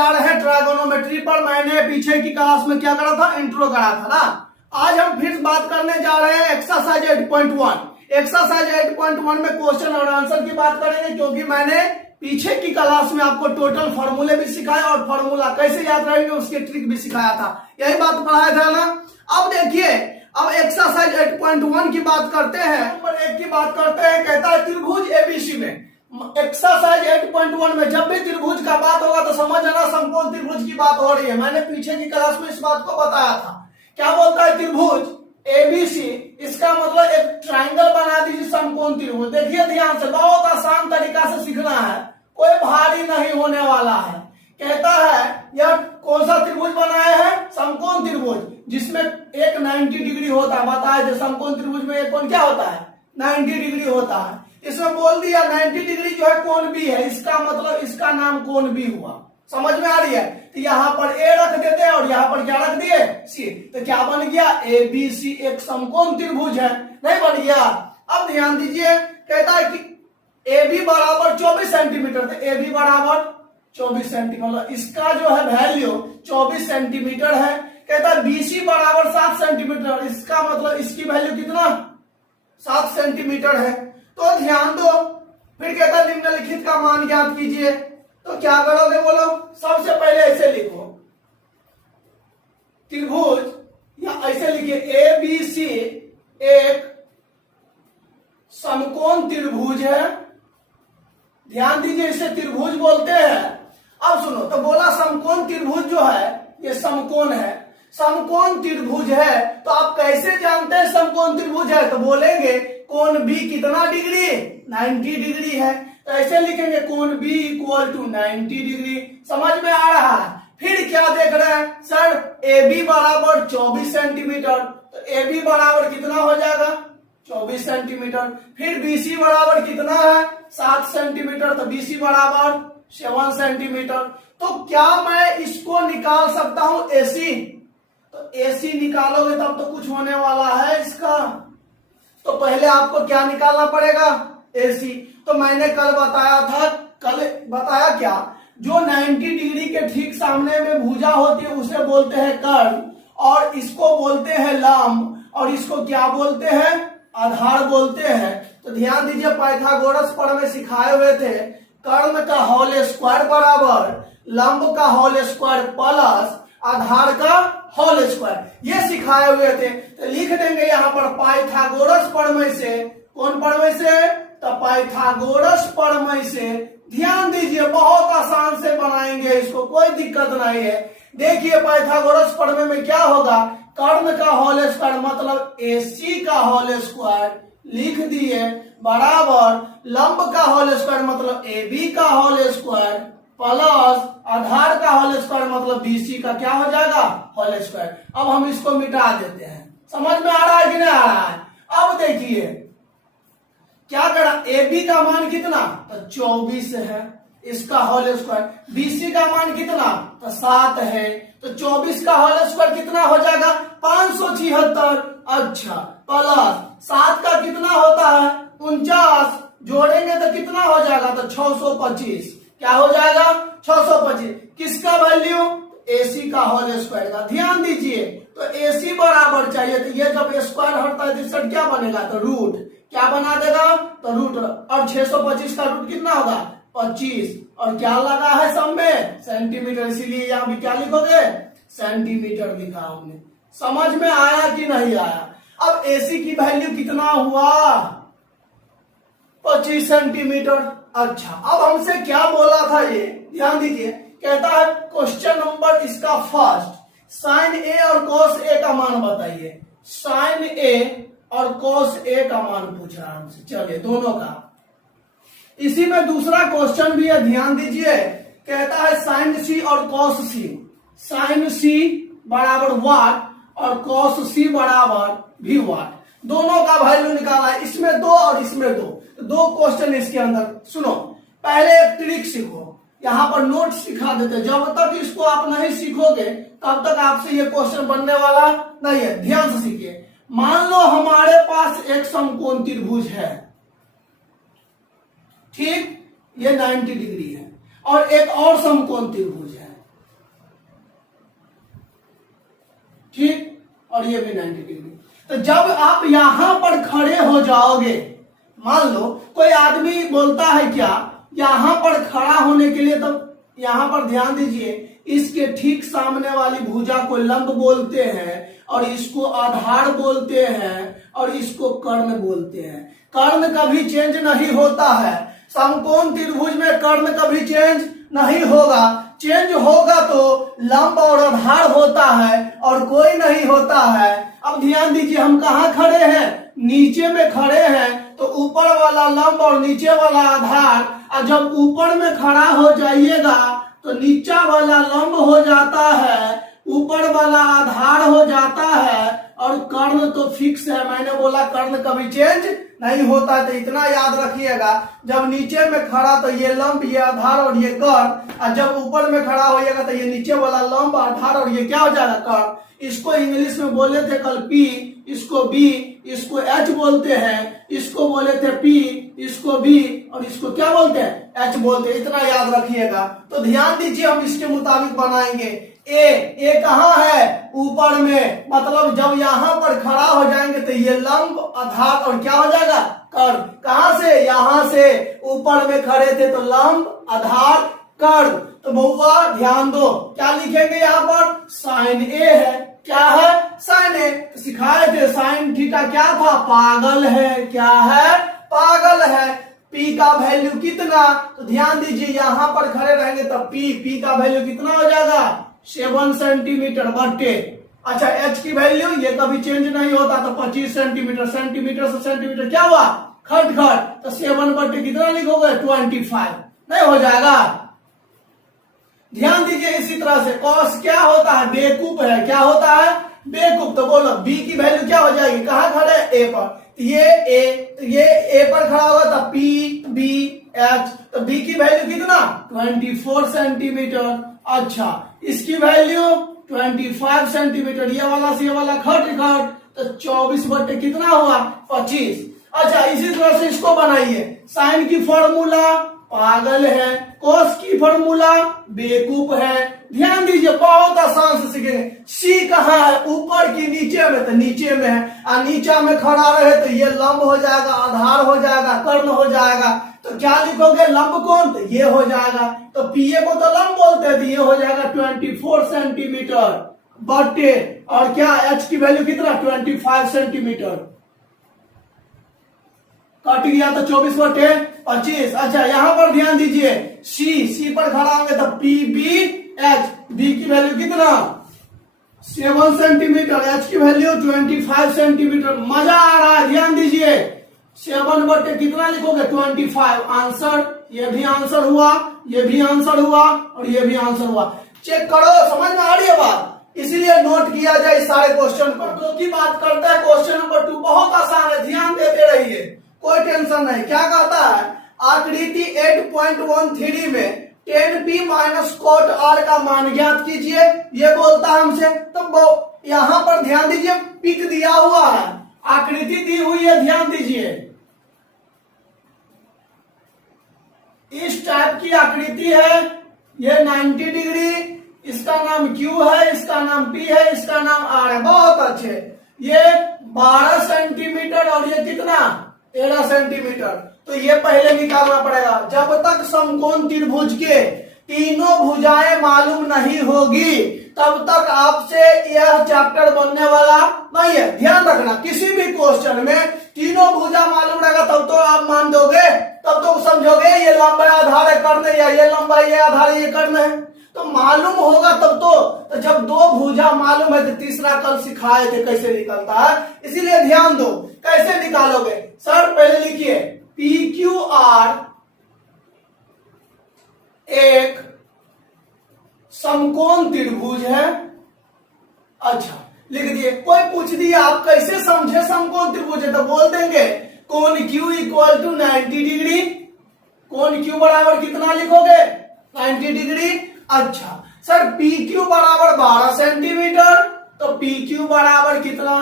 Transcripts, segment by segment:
जा रहे हैं ट्राइगोनोमेट्री पर। मैंने पीछे की क्लास में क्या करा था, इंट्रो करा था ना। आज हम फिर बात करने जा रहे हैं एक्सरसाइज 8.1। एक्सरसाइज 8.1 में क्वेश्चन और आंसर की बात करेंगे, क्योंकि मैंने पीछे की क्लास में आपको टोटल फॉर्मूले भी सिखाया और फॉर्मूला कैसे याद रहेंगे उसके ट्रिक भी सिखाया था। यही बात पढ़ाया था ना। अब देखिए, अब एक्सरसाइज 8.1 की बात करते हैं, नंबर 1 की बात करते हैं। कहता है त्रिभुज एबीसी में, एक्सरसाइज 8.1 में जब भी त्रिभुज का बात होगा तो समझ जाना समकोण त्रिभुज की बात हो रही है। मैंने पीछे की क्लास में इस बात को बताया था। क्या बोलता है त्रिभुज एबीसी, इसका मतलब एक ट्रायंगल बना दीजिए समकोण त्रिभुज। देखिए ध्यान से, बहुत आसान तरीका से सीखना है, कोई भारी नहीं होने वाला है। कहता है यह कौन सा त्रिभुज बनाया है, समकोण त्रिभुज, जिसमें एक 90 डिग्री होता है। बताया जो समकोण त्रिभुज में एक कोण क्या होता है, 90 डिग्री होता है। इसमें बोल दिया 90 डिग्री जो है कोण बी है, इसका मतलब इसका नाम कोण बी हुआ। समझ में आ रही है। तो यहाँ पर ए रख देते हैं और यहाँ पर क्या रख दिए, सी। तो क्या बन गया, ए बी सी एक समकोण त्रिभुज है, नहीं बन गया। अब ध्यान दीजिए, कहता है कि ए बी बराबर 24 सेंटीमीटर। तो ए बी बराबर 24 सेंटीमीटर, इसका जो है वैल्यू 24 सेंटीमीटर है। कहता है बीसी बराबर 7 सेंटीमीटर, इसका मतलब इसकी वैल्यू कितना, 7 सेंटीमीटर है। तो ध्यान दो, फिर कहता है निम्नलिखित का मान ज्ञात कीजिए। तो क्या करोगे बोलो, सबसे पहले ऐसे लिखो त्रिभुज, या ऐसे लिखिए ए बी सी एक समकोण त्रिभुज है। ध्यान दीजिए, इसे त्रिभुज बोलते हैं। अब सुनो, तो बोला समकोण त्रिभुज जो है ये समकोण है, समकोण त्रिभुज है। तो आप कैसे जानते हैं समकोण त्रिभुज है, तो बोलेंगे कोण बी कितना डिग्री, 90 डिग्री है। तो ऐसे लिखेंगे कोण बी इक्वल टू 90 डिग्री। समझ में आ रहा है। फिर क्या देख रहे हैं सर, ए बी बराबर 24 सेंटीमीटर। तो ए बी बराबर कितना हो जाएगा, 24 सेंटीमीटर। फिर बीसी बराबर कितना है, 7 सेंटीमीटर। तो बीसी बराबर 7 सेंटीमीटर। तो क्या मैं इसको निकाल सकता हूं एसी, तो एसी निकालोगे तब तो कुछ होने वाला है इसका। तो पहले आपको क्या निकालना पड़ेगा, एसी। तो मैंने कल बताया था, कल बताया क्या, जो 90 डिग्री के ठीक सामने में भुजा होती है उसे बोलते हैं कर्ण, और इसको बोलते हैं लंब, और इसको क्या बोलते हैं, आधार बोलते हैं। तो ध्यान दीजिए, पाइथागोरस पर में सिखाए हुए थे कर्ण का होल स्क्वायर बराबर लंब का होल स्क्वायर प्लस आधार का होल स्क्वायर, ये सिखाए हुए थे। तो लिख देंगे यहाँ पर पाइथागोरस प्रमेय से, कौन प्रमेय से, तो पाइथागोरस प्रमेय से। ध्यान दीजिए, बहुत आसान से बनाएंगे इसको, कोई दिक्कत नहीं है। देखिए पाइथागोरस प्रमेय में क्या होगा, कर्ण का होल स्क्वायर मतलब एसी का होल स्क्वायर लिख दिए बराबर लंब का होल स्क्वायर मतलब ए बी का होल स्क्वायर प्लस आधार का होल स्क्वायर मतलब बीसी का क्या हो जाएगा, होल स्क्वायर। अब हम इसको मिटा देते हैं। समझ में आ रहा है कि नहीं आ रहा है। अब देखिए क्या करा, ए बी का मान कितना, तो 24 है, इसका होल स्क्वायर। बीसी का मान कितना, तो 7 है। तो 24 का होल स्क्वायर कितना हो जाएगा, 576। अच्छा, प्लस 7 का कितना होता है, 49, जोड़ेंगे तो कितना हो जाएगा, तो 625। क्या हो जाएगा, 625। किसका वैल्यू, एसी का होल स्क्वायर का। ध्यान दीजिए, तो एसी बराबर चाहिए, तो ये जब स्क्वायर हटता है तो क्या बनेगा, तो रूट क्या बना देगा, तो रूट। और 625 का रूट कितना होगा, 25। और क्या लगा है सब में, सेंटीमीटर, इसीलिए यहाँ भी क्या लिखोगे, सेंटीमीटर लिखा हमने। समझ में आया कि नहीं आया। अब एसी की वैल्यू कितना हुआ, 25 सेंटीमीटर। अच्छा, अब हमसे क्या बोला था ये, ध्यान दीजिए। कहता है क्वेश्चन नंबर इसका फर्स्ट, साइन ए और कॉस ए का मान बताइए। साइन ए और कॉस ए का मान पूछ रहा है हमसे। चलिए दोनों का। इसी में दूसरा क्वेश्चन भी है, ध्यान दीजिए। कहता है साइन सी और कॉस सी। साइन सी बराबर वाट और कॉस सी बराबर भी वाट। दोनों का वैल्यू निकाला है, इसमें 2 और इसमें 2। दो क्वेश्चन इसके अंदर। सुनो, पहले एक ट्रिक सीखो, यहाँ पर नोट सिखा देते। जब तक इसको आप नहीं सीखोगे तब तक आपसे ये क्वेश्चन बनने वाला नहीं है। ध्यान से सीखिए। मान लो हमारे पास एक समकोण त्रिभुज है, ठीक, ये 90 डिग्री है, और एक और समकोण त्रिभुज है, और ये भी 90 डिग्री। तो जब आप यहां पर खड़े हो जाओगे, मान लो कोई आदमी बोलता है क्या, यहां पर खड़ा होने के लिए, तो यहां पर ध्यान दीजिए, इसके ठीक सामने वाली भुजा को लंब बोलते हैं और इसको आधार बोलते हैं और इसको कर्ण बोलते हैं। कर्ण कभी चेंज नहीं होता है, समकोण त्रिभुज में कर्ण कभी चेंज नहीं होगा। चेंज होगा तो लंब और आधार होता है और कोई नहीं होता है। अब ध्यान दीजिए, हम कहाँ खड़े हैं, नीचे में खड़े हैं, तो ऊपर वाला लंब और नीचे वाला आधार, और जब ऊपर में खड़ा हो जाइएगा तो नीचा वाला लंब हो जाता है, ऊपर वाला आधार हो जाता है, और कर्ण तो फिक्स है। मैंने बोला कर्ण कभी चेंज नहीं होता है, तो इतना याद रखिएगा, जब नीचे में खड़ा तो ये लंब, ये आधार और ये कर्ण, और जब ऊपर में खड़ा होइएगा तो ये नीचे वाला लंब, आधार और ये क्या हो जाएगा, कर्ण। इसको इंग्लिश में बोले थे कल पी, इसको बी, इसको एच बोलते हैं, इसको बोले थे पी, इसको बी, और इसको क्या बोलते हैं, एच बोलते हैं। इतना याद रखिएगा। तो ध्यान दीजिए, हम इसके मुताबिक बनाएंगे। ए कहाँ है, ऊपर में, मतलब जब यहाँ पर खड़ा हो जाएंगे तो ये लंब, आधार और क्या हो जाएगा, कर्ण। कहां से, यहां से, ऊपर में खड़े थे तो लंब, आधार, कर्ण। तो बउआ ध्यान दो, क्या लिखेंगे यहाँ पर, साइन ए है। क्या है, साइन ए। तो सिखाए थे साइन थीटा क्या था, पागल है। क्या है, पागल है। पी का वैल्यू कितना, तो ध्यान दीजिए, यहां पर खड़े रहेंगे तो पी का वैल्यू कितना हो जाएगा, 7 सेंटीमीटर बटे, अच्छा एच की वैल्यू ये कभी चेंज नहीं होता, तो 25 सेंटीमीटर, सेंटीमीटर से सेंटीमीटर क्या हुआ, खट खट, तो 7 बटे कितना लिखोगे, 25, नहीं हो जाएगा। ध्यान दीजिए, इसी तरह से कॉस क्या होता है, बेकूफ है। क्या होता है, बेकूफ। तो बोलो बी की वैल्यू क्या हो जाएगी, कहाँ खड़े, ए पर, तो ये ए पर खड़ा होगा तो पी बी एच, तो बी की वैल्यू कितना, 24 सेंटीमीटर। अच्छा, इसकी वैल्यू 25 सेंटीमीटर, ये वाला से ये वाला खट खट, तो 24 बटे कितना हुआ, 25। अच्छा, इसी तरह से इसको बनाइए, साइन की फॉर्मूला पागल है, कोस की फॉर्मूला बेकूफ है। ध्यान दीजिए, बहुत आसान से सीखेंगे। सी कहाँ है, ऊपर की नीचे में, तो नीचे में है, और नीचा में खड़ा रहे तो ये लंब हो जाएगा, आधार हो जाएगा, कर्ण हो जाएगा। तो क्या लिखोगे, लंब कोण, तो ये हो जाएगा। तो पीए को तो लंब बोलते हैं, तो ये हो जाएगा 24 सेंटीमीटर बटे, और क्या एच की वैल्यू कितना, 25 सेंटीमीटर, कट गया तो 24 बटे 25। अच्छा, यहां पर ध्यान दीजिए, सी पर खड़ा होंगे तो पी बी एच, बी की वैल्यू कितना, 7 सेंटीमीटर, एच की वैल्यू 25 सेंटीमीटर। मजा आ रहा है, ध्यान दीजिए, 7 बटे कितना लिखोगे, 25। आंसर, ये भी आंसर हुआ, ये भी आंसर हुआ, और ये भी आंसर हुआ। चेक करो, समझ में आ रही है बात, इसीलिए नोट किया जाए सारे क्वेश्चन पर। दो की बात करते हैं, क्वेश्चन नंबर 2 बहुत आसान है, ध्यान देते रहिए, कोई टेंशन नहीं। क्या कहता है, आकृति 8.13 में 10p माइनस कोट आर का मान ज्ञात कीजिए, ये बोलता है हमसे। तो यहां पर ध्यान दीजिए, पिक दिया हुआ है, आकृति दी हुई है, ध्यान दीजिए, इस टाइप की आकृति है, ये 90 डिग्री, इसका नाम Q है, इसका नाम P है, इसका नाम R है। बहुत अच्छे, ये 12 सेंटीमीटर और ये कितना, 13 सेंटीमीटर। तो ये पहले निकालना पड़ेगा। जब तक समकोण त्रिभुज के तीनों भुजाएं मालूम नहीं होगी तब तक आपसे यह चैप्टर बनने वाला नहीं है। ध्यान रखना, किसी भी क्वेश्चन में तीनों भुजा मालूम रहेगा तब तो आप मान दोगे, तब तो समझोगे ये लंबा आधार है कर्ण, या ये लंबा ये आधार ये कर्ण है, तो मालूम होगा तब तो जब दो भुजा मालूम है तो तीसरा कल सिखाए थे कैसे निकलता है, इसीलिए ध्यान दो। कैसे निकालोगे, सर पहले लिखिए, पी क्यू आर एक समकोण त्रिभुज है। अच्छा, लिख दिए। कोई पूछ दिया आप कैसे समझे समकोण त्रिभुज है, तो बोल देंगे कोण Q इक्वल टू 90 डिग्री, कोण Q बराबर कितना लिखोगे, 90 डिग्री। अच्छा सर पी क्यू बराबर 12 सेंटीमीटर, तो पी क्यू बराबर कितना,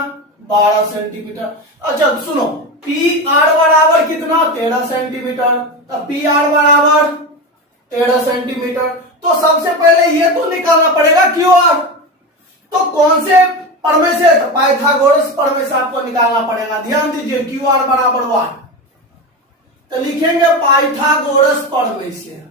12 सेंटीमीटर। अच्छा सुनो, पी आर बराबर कितना, 13 सेंटीमीटर, तो पी आर बराबर 13 सेंटीमीटर। तो सबसे पहले ये तो निकालना पड़ेगा क्यू आर, तो कौन से प्रमेय से, तो पाइथागोरस प्रमेय से आपको निकालना पड़ेगा। ध्यान दीजिए क्यू आर बराबर वाट, तो लिखेंगे पाइथागोरस प्रमेय से।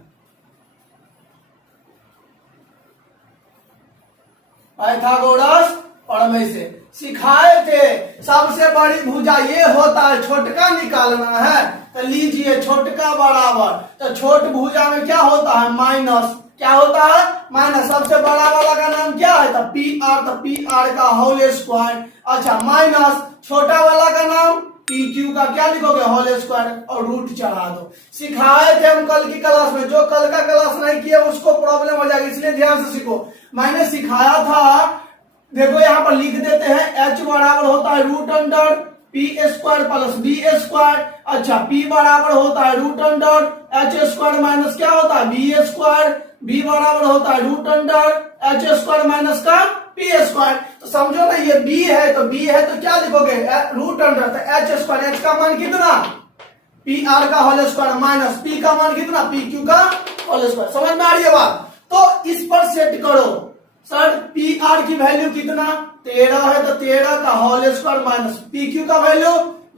पाइथागोरस प्रमेय से सिखाए थे। सबसे बड़ी भुजा ये होता है, छोटका निकालना है, तो लीजिए छोटका बराबर, तो छोट भुजा में क्या होता है माइनस, क्या होता है माइनस। सबसे बड़ा वाला का नाम क्या है, तो पी आर, तो पी आर का होल स्क्वायर। अच्छा माइनस छोटा वाला का नाम पी क्यू का क्या लिखोगे, होल स्क्वायर और रूट चढ़ा दो। सिखाए थे हम कल की क्लास में, जो कल का क्लास नहीं किया उसको प्रॉब्लम हो जाएगी, इसलिए ध्यान से सीखो। मैंने सिखाया था, देखो यहाँ पर लिख देते हैं h बराबर होता है root under P square plus B square. अच्छा p बराबर होता है root under h square minus क्या होता है बी स्क्वायर। b बराबर होता है root under h square minus का p स्क्वायर। तो समझो ना ये b है, तो b है तो क्या लिखोगे रूट अंडर, तो h स्क्वायर, h का मान कितना पी आर का होल स्क्वायर माइनस p का मान कितना पी क्यू का होल स्क्वायर। समझ में आ रही है बात, तो इस पर सेट करो। सर पी आर की वैल्यू कितना 13 है, तो 13 का whole square minus P Q का वैल्यू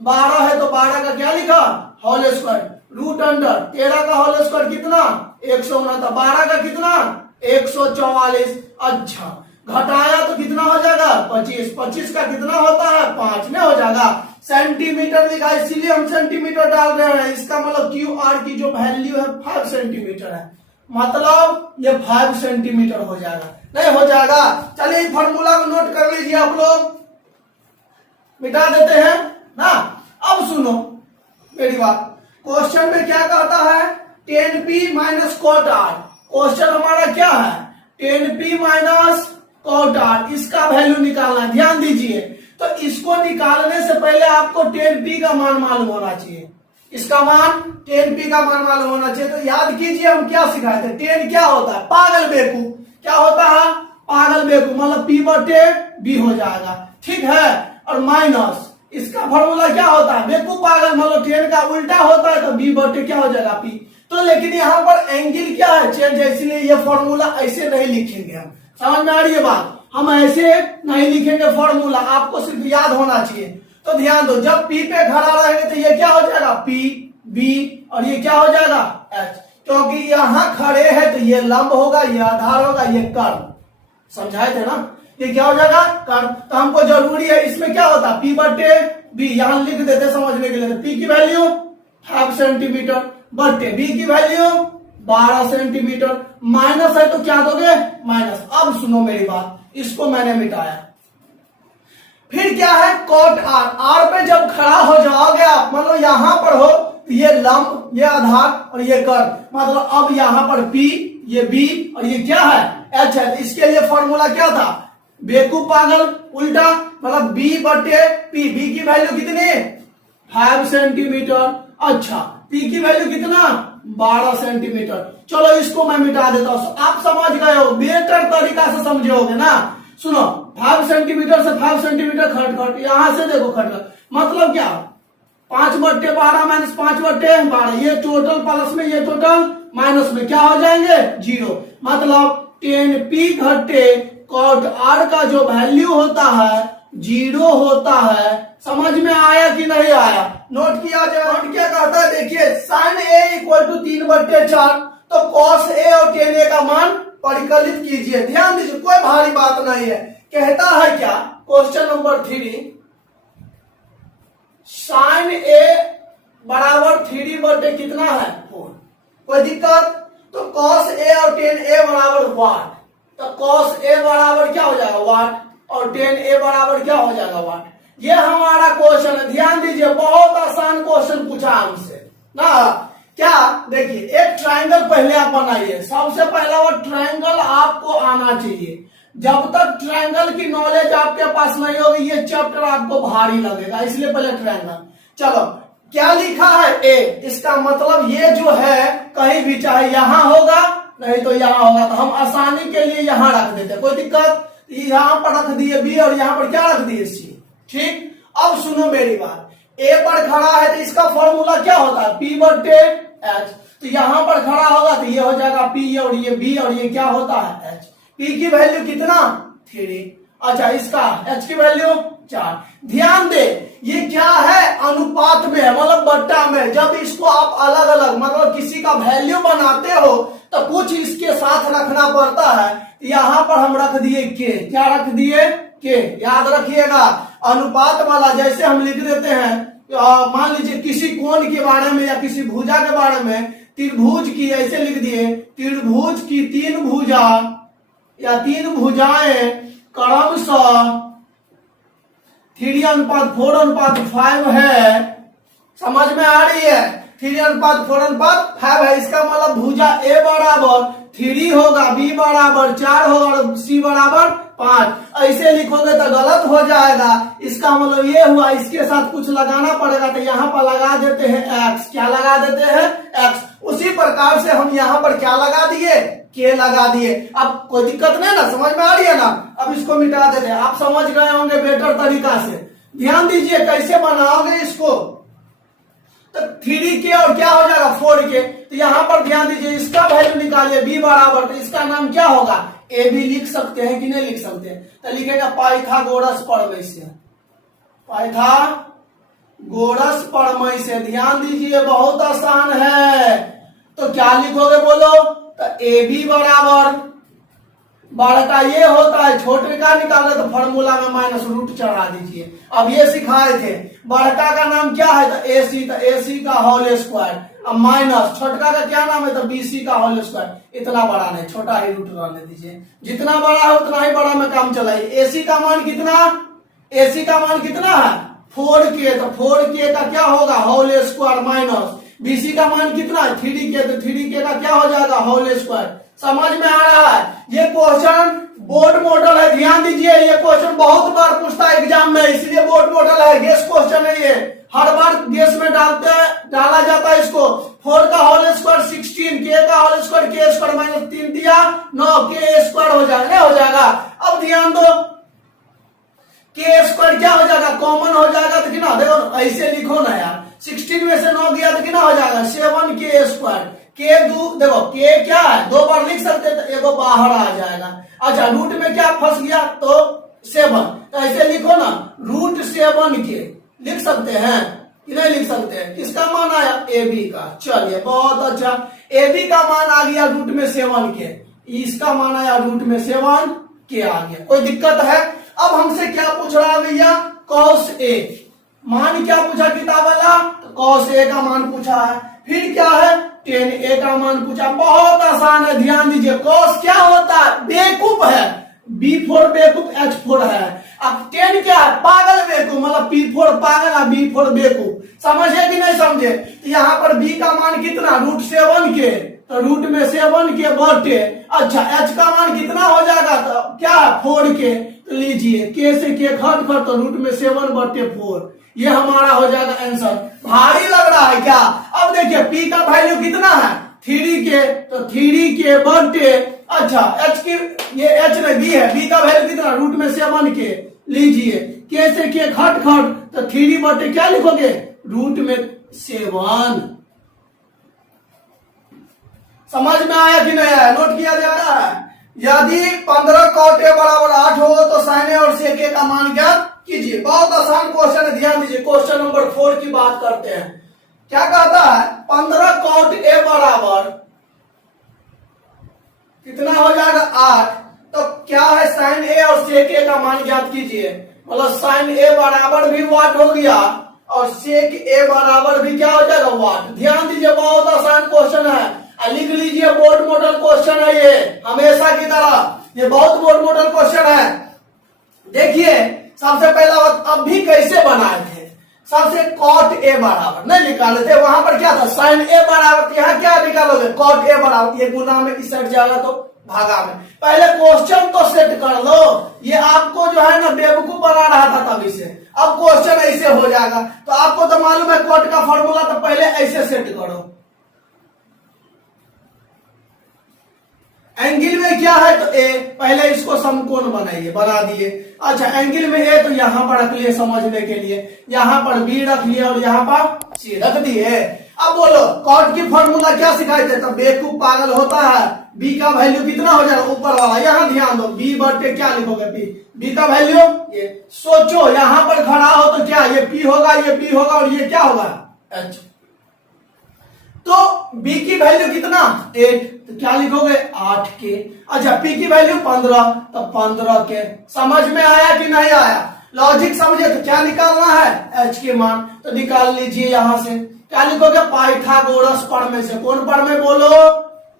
12 है, तो 12 का क्या लिखा होल स्क्वायर रूट अंडर 13 का होल स्क्वायर कितना 169, 12 का कितना 144। अच्छा घटाया तो कितना हो जाएगा 25, 25 का कितना होता है 5 में हो जाएगा। सेंटीमीटर लिखा, इसीलिए हम सेंटीमीटर डाल रहे हैं। इसका मतलब क्यू आर की जो वैल्यू है 5 सेंटीमीटर है, मतलब ये 5 सेंटीमीटर हो जाएगा, नहीं हो जाएगा। चलिए फॉर्मूला को नोट कर लीजिए आप लोग, मिटा देते हैं ना। अब सुनो मेरी बात, क्वेश्चन में क्या कहता है 10p minus cot R. Question हमारा क्या है 10p माइनस कॉट आर, इसका वैल्यू निकालना है। ध्यान दीजिए, तो इसको निकालने से पहले आपको 10p का मान मालूम होना चाहिए, इसका मान 10p का मान मालूम होना चाहिए। तो याद कीजिए हम क्या सिखाए थे, 10 क्या होता है पागल बेवकूफ, क्या होता है पागल बेवकूफ, मतलब p बटे b हो जाएगा, ठीक है। और माइनस इसका फॉर्मूला क्या होता है बेवकूफ पागल, मतलब 10 का उल्टा होता है, तो b बटे क्या हो जाएगा p। तो लेकिन यहाँ पर एंगल क्या है चेंज है, इसलिए ये फॉर्मूला ऐसे नहीं लिखेंगे हम। समझ में आ रही है बात, हम ऐसे नहीं लिखेंगे फॉर्मूला, आपको सिर्फ याद होना चाहिए। तो ध्यान दो, जब p पे खड़ा रहेंगे तो ये क्या हो जाएगा p b और ये क्या हो जाएगा h, क्योंकि यहाँ खड़े हैं तो ये लंब होगा, ये आधार होगा, ये कर्व। समझाए थे ना, ये क्या हो जाएगा कर्व। तो हमको जरूरी है इसमें क्या होता p बटे b, यहाँ लिख देते समझने के लिए। तो p की वैल्यू 5 सेंटीमीटर बटे b की वैल्यू 12 सेंटीमीटर, माइनस है तो क्या दोगे माइनस। अब सुनो मेरी बात, इसको मैंने मिटाया, फिर क्या है कॉट आर, आर पे जब खड़ा हो जाओगे आप, मतलब यहां पर हो तो ये लंब, ये आधार और ये कर्व, मतलब अब यहां पर P, ये B और ये क्या है H है। इसके लिए फॉर्मूला क्या था बेवकूफ पागल उल्टा, मतलब B बटे P, B की वैल्यू कितनी 5 सेंटीमीटर। अच्छा P की वैल्यू कितना 12 सेंटीमीटर। चलो इसको मैं मिटा देता हूं, आप समझ गए हो, बेहतर तरीका से समझे होगे ना। सुनो 5 सेंटीमीटर से 5 सेंटीमीटर खट खट, यहां से देखो खट खट, मतलब क्या 5 बट्टे 12 माइनस 5 बट्टे 12, ये टोटल प्लस में ये टोटल माइनस में क्या हो जाएंगे 0, मतलब 10p घटे कॉट आर का जो वैल्यू होता है 0 होता है। समझ में आया कि नहीं आया, नोट किया जाए। नोट क्या कहता है देखिए, साइन a इक्वल टू 3/4, तो कॉस a और tan a का मान परिकलित कीजिए। ध्यान दीजिए कोई भारी बात नहीं है, कहता है क्या क्वेश्चन नंबर 3, साइन a बराबर 3 बटे कितना है 4, कोई दिक्कत। तो कॉस a और tan a बराबर वाट, तो कॉस a बराबर क्या हो जाएगा वाट और tan a बराबर क्या हो जाएगा वाट। ये हमारा क्वेश्चन है, ध्यान दीजिए बहुत आसान क्वेश्चन पूछा हमसे ना। क्या देखिए, एक ट्रायंगल पहले आप बनाइए, सबसे पहला वो ट्रायंगल आपको आना चाहिए। जब तक ट्रायंगल की नॉलेज आपके पास नहीं होगी ये चैप्टर आपको भारी लगेगा, इसलिए पहले ट्रायंगल। चलो क्या लिखा है ए, इसका मतलब ये जो है कहीं भी चाहे यहां होगा नहीं तो यहां होगा, तो हम आसानी के लिए यहां रख देते, कोई दिक्कत। यहां पर रख दिए बी और यहां पर क्या रख दिए सी, ठीक। अब सुनो मेरी बात, ए पर खड़ा है तो इसका फॉर्मूला क्या होता है P बटे H, तो यहां पर खड़ा होगा तो ये हो जाएगा P और ये B और ये क्या होता है H। P की वैल्यू कितना 3, अच्छा इसका h की वैल्यू 4। ध्यान दे ये क्या है, अनुपात में है, मतलब बट्टा में। जब इसको आप अलग अलग मतलब किसी का वैल्यू बनाते हो तो कुछ इसके साथ रखना पड़ता है। यहां पर हम रख दिए के, क्या रख दिए के, याद रखिएगा। अनुपात वाला जैसे हम लिख देते हैं, मान लीजिए किसी कोण के बारे में या किसी भुजा के बारे में, त्रिभुज की ऐसे लिख दिए, त्रिभुज की 3 भुजा या 3 भुजाएं क्रमशः 3:4:5 है। समझ में आ रही है, 3:4:5 है। इसका मतलब भुजा ए बराबर 3 होगा, बी बराबर 4 होगा और सी बराबर 5। ऐसे लिखोगे तो गलत हो जाएगा। इसका मतलब ये हुआ, इसके साथ कुछ लगाना पड़ेगा तो यहाँ पर लगा देते हैं x। क्या लगा देते हैं x। उसी प्रकार से हम यहाँ पर क्या लगा दिए, के लगा दिए। अब कोई दिक्कत नहीं ना, समझ में आ रही है ना। अब इसको मिटा देते हैं, आप समझ गए होंगे बेटर तरीका से। ध्यान दीजिए कैसे बनाओगे इसको, तो 3k और क्या हो जाएगा 4k। तो यहाँ पर ध्यान दीजिए, इसका वैल्यू निकालिए b बराबर, तो इसका नाम क्या होगा, ए बी लिख सकते हैं कि नहीं लिख सकते हैं, तो लिखेगा पाइथागोरस प्रमेय। पाइथागोरस प्रमेय से। ध्यान दीजिए बहुत आसान है। तो क्या लिखोगे बोलो, तो ए बी बराबर, बड़ा ये होता है, छोटे का निकाले तो फॉर्मूला में -रूट चढ़ा दीजिए। अब ये सिखाए थे, बड़का का नाम क्या है, तो AC, तो AC का होल स्क्वायर। अब माइनस छोटका का क्या नाम है, तो BC का होल स्क्वायर। इतना बड़ा नहीं, छोटा ही रूट रहने दीजिए। जितना बड़ा है उतना ही बड़ा में काम चलाइए। AC का मान कितना, AC का मान कितना है 4k, तो 4k का क्या होगा होल स्क्वायर माइनस BC का मान कितना है 3k, तो 3k का क्या हो जाएगा होल स्क्वायर। समझ में आ रहा है। ये क्वेश्चन बोर्ड मॉडल है, ध्यान दीजिए। ये क्वेश्चन बहुत बार पूछता है एग्जाम में, इसलिए बोर्ड मॉडल है, गेस क्वेश्चन है ये। हर बार गेस में डाला जाता है इसको। 4 का होल स्क्वायर 16, k का whole square k square minus 3 दिया 9, k स्क्वायर हो जाएगा, हो जाएगा। अब ध्यान दो, k स्क्वायर क्या हो जाएगा, कॉमन हो जाएगा, तो कितना देखो ऐसे लिखो ना यार, 16 में से 9 गया तो कितना हो जाएगा 7k स्क्वायर। के दो देखो के क्या है, 2 बार लिख सकते हैं, तो एगो बाहर आ जाएगा। अच्छा रूट में क्या फंस गया, तो 7, तो ऐसे लिखो ना √7 के लिख सकते हैं कि नहीं लिख सकते हैं। किसका मान आया, ए बी का। चलिए बहुत अच्छा, ए बी का मान आ गया रूट में 7 के, इसका मान आया रूट में 7 के आ गया। कोई दिक्कत है। अब हमसे क्या पूछ रहा है भैया, cos A मान क्या पूछा किताब वाला, तो cos A का मान पूछा है। फिर क्या है, tan A का मान पूछा। बहुत आसान है, ध्यान दीजिए। cos क्या होता है, बेवकूफ है, B4 बेवकूफ, H4 है। अब tan क्या है, पागल बेवकूफ, मतलब P4 पागल है, B4 बेवकूफ। समझे कि नहीं समझे। तो यहाँ पर B का मान कितना √7 के, तो रूट में 7 के बटे, अच्छा H का मान कितना हो जाएगा, तो क्या 4 के, तो लीजिए k से k घट कर, तो रूट में 7/4, ये हमारा हो जाएगा आंसर। भारी लग रहा है क्या। अब देखिए p का वैल्यू कितना है 3k, तो 3k बटे, अच्छा h की, ये h में b है, b का वैल्यू कितना रूट में 7 के, लीजिए k से k घट घट, तो 3 बटे क्या लिखोगे रूट में 7। समझ में आया कि नहीं आया, नोट किया जा रहा है। यदि 15 cot A बराबर 8 हो तो sin A और sec A का मान ज्ञात कीजिए। बहुत आसान क्वेश्चन है, ध्यान दीजिए। क्वेश्चन नंबर 4 की बात करते हैं। क्या कहता है, 15 cot A बराबर कितना हो जाएगा 8, तो क्या है sin A और sec A का मान ज्ञात कीजिए। मतलब sin A बराबर भी वाट हो गया और sec A बराबर भी क्या हो जाएगा वाट। ध्यान दीजिए बहुत आसान क्वेश्चन है, लिख लीजिए बोर्ड मॉडल क्वेश्चन है ये, हमेशा की तरह ये बहुत बोर्ड मॉडल क्वेश्चन है। देखिए सबसे पहला बात, अब भी कैसे बनाए थे, सबसे cot A बराबर नहीं निकाले थे, वहां पर क्या था sin A बराबर, यहाँ क्या निकालोगे cot A बराबर, ये गुना में इस साइड जाएगा तो भागा में। पहले क्वेश्चन तो सेट कर लो, ये आपको जो है ना बेवकूफ बना रहा था तभी से। अब क्वेश्चन ऐसे हो जाएगा, तो आपको तो मालूम है cot का फॉर्मूला, तो पहले ऐसे सेट करो। एंगल में क्या है, तो ए, पहले इसको समकोण बनाइए, बना दिए। अच्छा एंगल में ए, तो यहां पर रख लिए समझने के लिए, यहां पर बी रख लिया और यहां पर सी रख दिए। अब बोलो कॉट की फॉर्मूला क्या सिखाए थे, तो बेवकूफ पागल होता है बी का वैल्यू कितना हो जाएगा, ऊपर वाला, यहाँ ध्यान दो, बी बटे क्या लिखोगे, पी, बी का वैल्यू ये, सोचो यहाँ पर खड़ा हो तो क्या, ये पी होगा, ये पी होगा और ये क्या होगा, एच। तो बी की वैल्यू कितना 8, तो क्या लिखोगे 8 के। अच्छा पी की वैल्यू 15, तो 15 के। समझ में आया कि नहीं आया, लॉजिक समझे तो क्या निकालना है, एच के मान, तो निकाल लीजिए यहां से। क्या लिखोगे, पाइथागोरस प्रमेय से। कौन प्रमेय बोलो,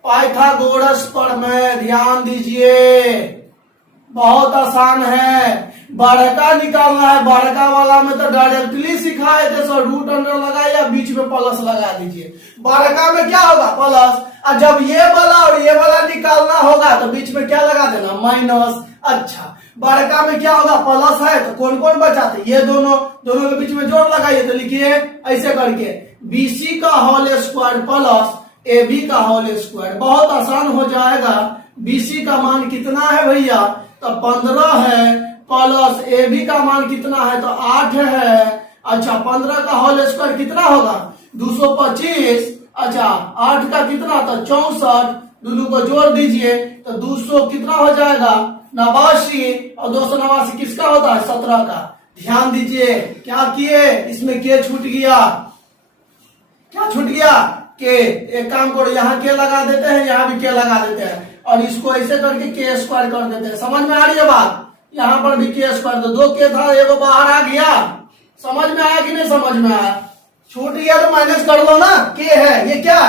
पाइथागोरस प्रमेय। ध्यान दीजिए बहुत आसान है, बड़का निकालना है, बड़का वाला में तो डायरेक्टली सिखाए थे सर, रूट अंडर लगाए या बीच में प्लस लगा दीजिए। बड़का में क्या होगा, प्लस, और जब ये वाला और ये वाला निकालना होगा तो बीच में क्या लगा देना, माइनस। अच्छा बड़का में क्या होगा, प्लस है, तो कौन कौन बचाते, ये दोनों, दोनों के बीच में जोड़ लगाइए, तो लिखिए ऐसे करके, बीसी का होल स्क्वायर प्लस AB का होल स्क्वायर। बहुत आसान हो जाएगा। BC का मान कितना है भैया, तो 15 है, प्लस AB का मान कितना है, तो 8 है। अच्छा 15 का होल स्क्वायर कितना होगा, 225। अच्छा 8 का कितना, तो 64, दोनों को जोड़ दीजिए तो 200 कितना हो जाएगा, 89, और 289 किसका होता है, 17 का। ध्यान दीजिए क्या किए, इसमें के छूट गया, क्या छूट गया, के। एक काम करो, यहाँ के लगा देते हैं, यहाँ भी के लगा देते हैं, और इसको ऐसे करके के स्क्वायर कर देते हैं। समझ में आ रही है बात, यहाँ पर भी के स्क्वायर, तो 2 के था, एगो बाहर आ गया। समझ में आया कि नहीं समझ में आया, छूट गया तो माइनस कर लो ना, के है ये क्या,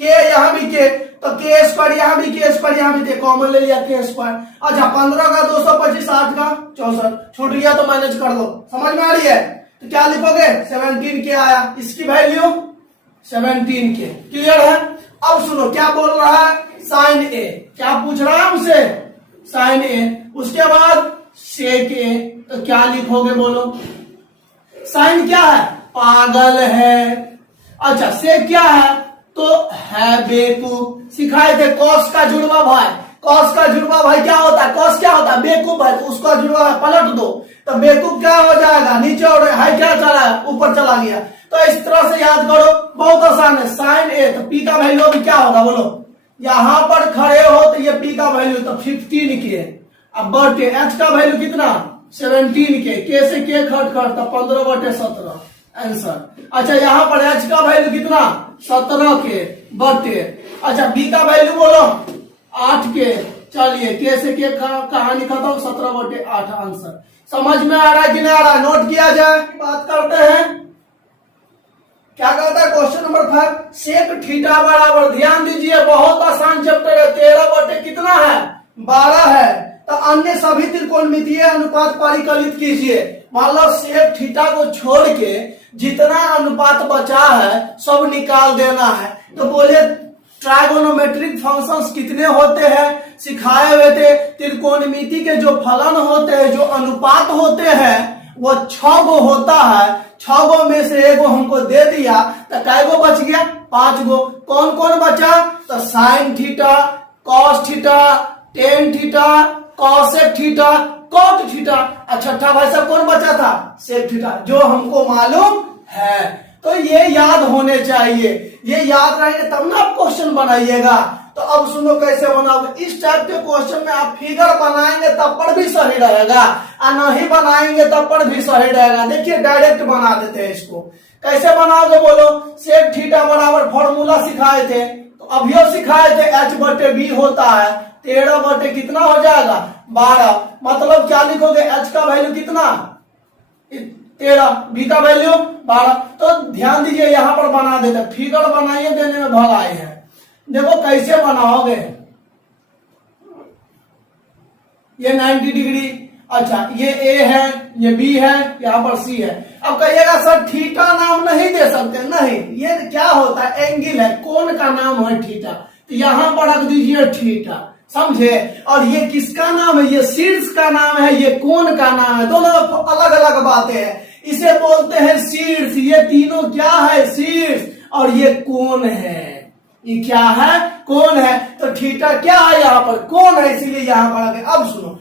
के, यहाँ भी के, तो के स्क्वायर, यहाँ भी के स्क्वायर, यहाँ भी के, कॉमन ले लिया के स्क्वायर। अच्छा 15 का 225, 8 का 64, छूट गया तो माइनस कर लो। समझ में आ रही है, तो क्या लिखोगे, 17 के आया, इसकी वैल्यू 17 के। क्लियर है। अब सुनो क्या बोल रहा है, साइन ए, क्या पूछ रहा है हमसे, साइन ए। उसके बाद सेक ए, तो क्या लिखोगे बोलो, साइन क्या है, पागल है। अच्छा सेक क्या है, तो है बेवकूफ। सिखाए थे कॉस का जुड़वा भाई, कॉस का जुड़वा भाई क्या होता है, कॉस क्या होता है, बेवकूफ है, तो उसका जुड़वा पलट दो तो बेवकूफ क्या हो जाएगा, नीचे, और है क्या चला है, ऊपर चला गया। तो इस तरह से याद करो, बहुत आसान है। साइन ए, तो पी का वैल्यू अभी क्या होगा बोलो, यहां पर खड़े हो तो ये पी का वैल्यू तो 15 के, अब बटे एच का वैल्यू कितना 17 के से के खट खट, तो 15/17 आंसर। अच्छा यहाँ पर एच का वैल्यू कितना 17 के बटे, अच्छा बी का वैल्यू बोलो 8 के। चलिए के से के कहानी खत्म, 17/8 आंसर। समझ में आ रहा है कि नहीं आ रहा है, नोट किया जाए। बात करते हैं, क्या कहता है क्वेश्चन नंबर 5, सेक थीटा बराबर, ध्यान दीजिए बहुत आसान चैप्टर है, 13 कितना है 12 है। तो अन्य सभी त्रिकोणमितीय अनुपात परिकलित कीजिए। मान लो सेक थीटा को छोड़ के जितना अनुपात बचा है सब निकाल देना है। तो बोलिए ट्राइगोनोमेट्रिक फंक्शंस कितने होते हैं, सिखाए हुए थे। त्रिकोणमिति के जो फलन होते हैं, जो अनुपात होते हैं, वो 6 गो होता है। 6 गो में से एगो हमको दे दिया, तो कै गो बच गया 5 गो। कौन कौन बचा, तो sine theta, cos theta, tan theta, cosec theta, cot theta. अच्छा छठा भाई साहब कौन बचा था, सेक थीटा, जो हमको मालूम है। तो ये याद होने चाहिए, ये याद रहेंगे तब ना आप क्वेश्चन बनाइएगा। तो अब सुनो कैसे बनाओगे, इस टाइप के क्वेश्चन में आप फिगर बनाएंगे तब पर भी सही रहेगा, और नहीं बनाएंगे तब पर भी सही रहेगा। देखिए डायरेक्ट बना देते हैं इसको, कैसे बनाओगे बोलो। सेक थीटा बराबर फॉर्मूला सिखाए थे, तो अभियो सिखाए थे, h/b होता है 13 कितना हो जाएगा 12। मतलब क्या लिखोगे, h का वैल्यू कितना 13, बी का वैल्यू 12। तो ध्यान दीजिए यहाँ पर बना देते, फिगर बनाइए, देने में भलाई है। देखो कैसे बनाओगे, ये 90 डिग्री, अच्छा ये ए है, ये बी है, यहाँ पर सी है। अब कहिएगा सर थीटा नाम नहीं दे सकते, नहीं, ये क्या होता है, एंगल है, कोण का नाम है थीटा, तो यहाँ पर रख दीजिए थीटा, समझे। और ये किसका नाम है, ये शीर्ष का नाम है, ये कोण का नाम है, दोनों अलग अलग बातें हैं। इसे बोलते हैं शीर्ष, ये तीनों क्या है, शीर्ष, और ये कोण है, ये क्या है, कोण है। तो थीटा क्या है, यहाँ पर कोण है, इसीलिए यहाँ पर आगे। अब सुनो,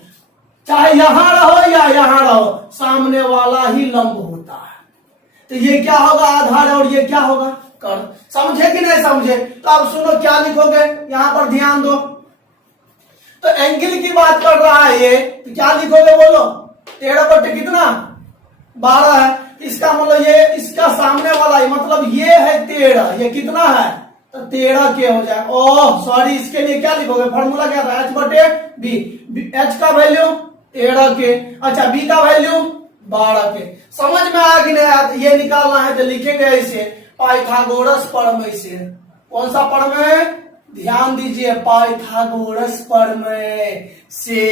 चाहे यहां रहो या यहां रहो, सामने वाला ही लंब होता है। तो ये क्या होगा, आधार, और ये क्या होगा, कर्ण। समझे कि नहीं समझे। तो अब सुनो क्या लिखोगे, यहां पर ध्यान दो, तो एंगल की बात कर रहा है ये, तो क्या लिखोगे बोलो? 13 कितना? 12 है। इसका मतलब ये इसका सामने वाला ही मतलब ये है 13, ये कितना है? तो 13 के हो जाए। ओह सॉरी, इसके लिए क्या लिखोगे? फॉर्मूला क्या था? H/B। H का वैल्यू 13 के, अच्छा B का वैल्यू 12 के। समझ में आ गया नहीं आया? ये निकालना है तो लिखेंगे ऐसे, पाइथागोरस प्रमेय से। कौन सा प्रमेय? ध्यान दीजिए, पाइथागोरस प्रमेय से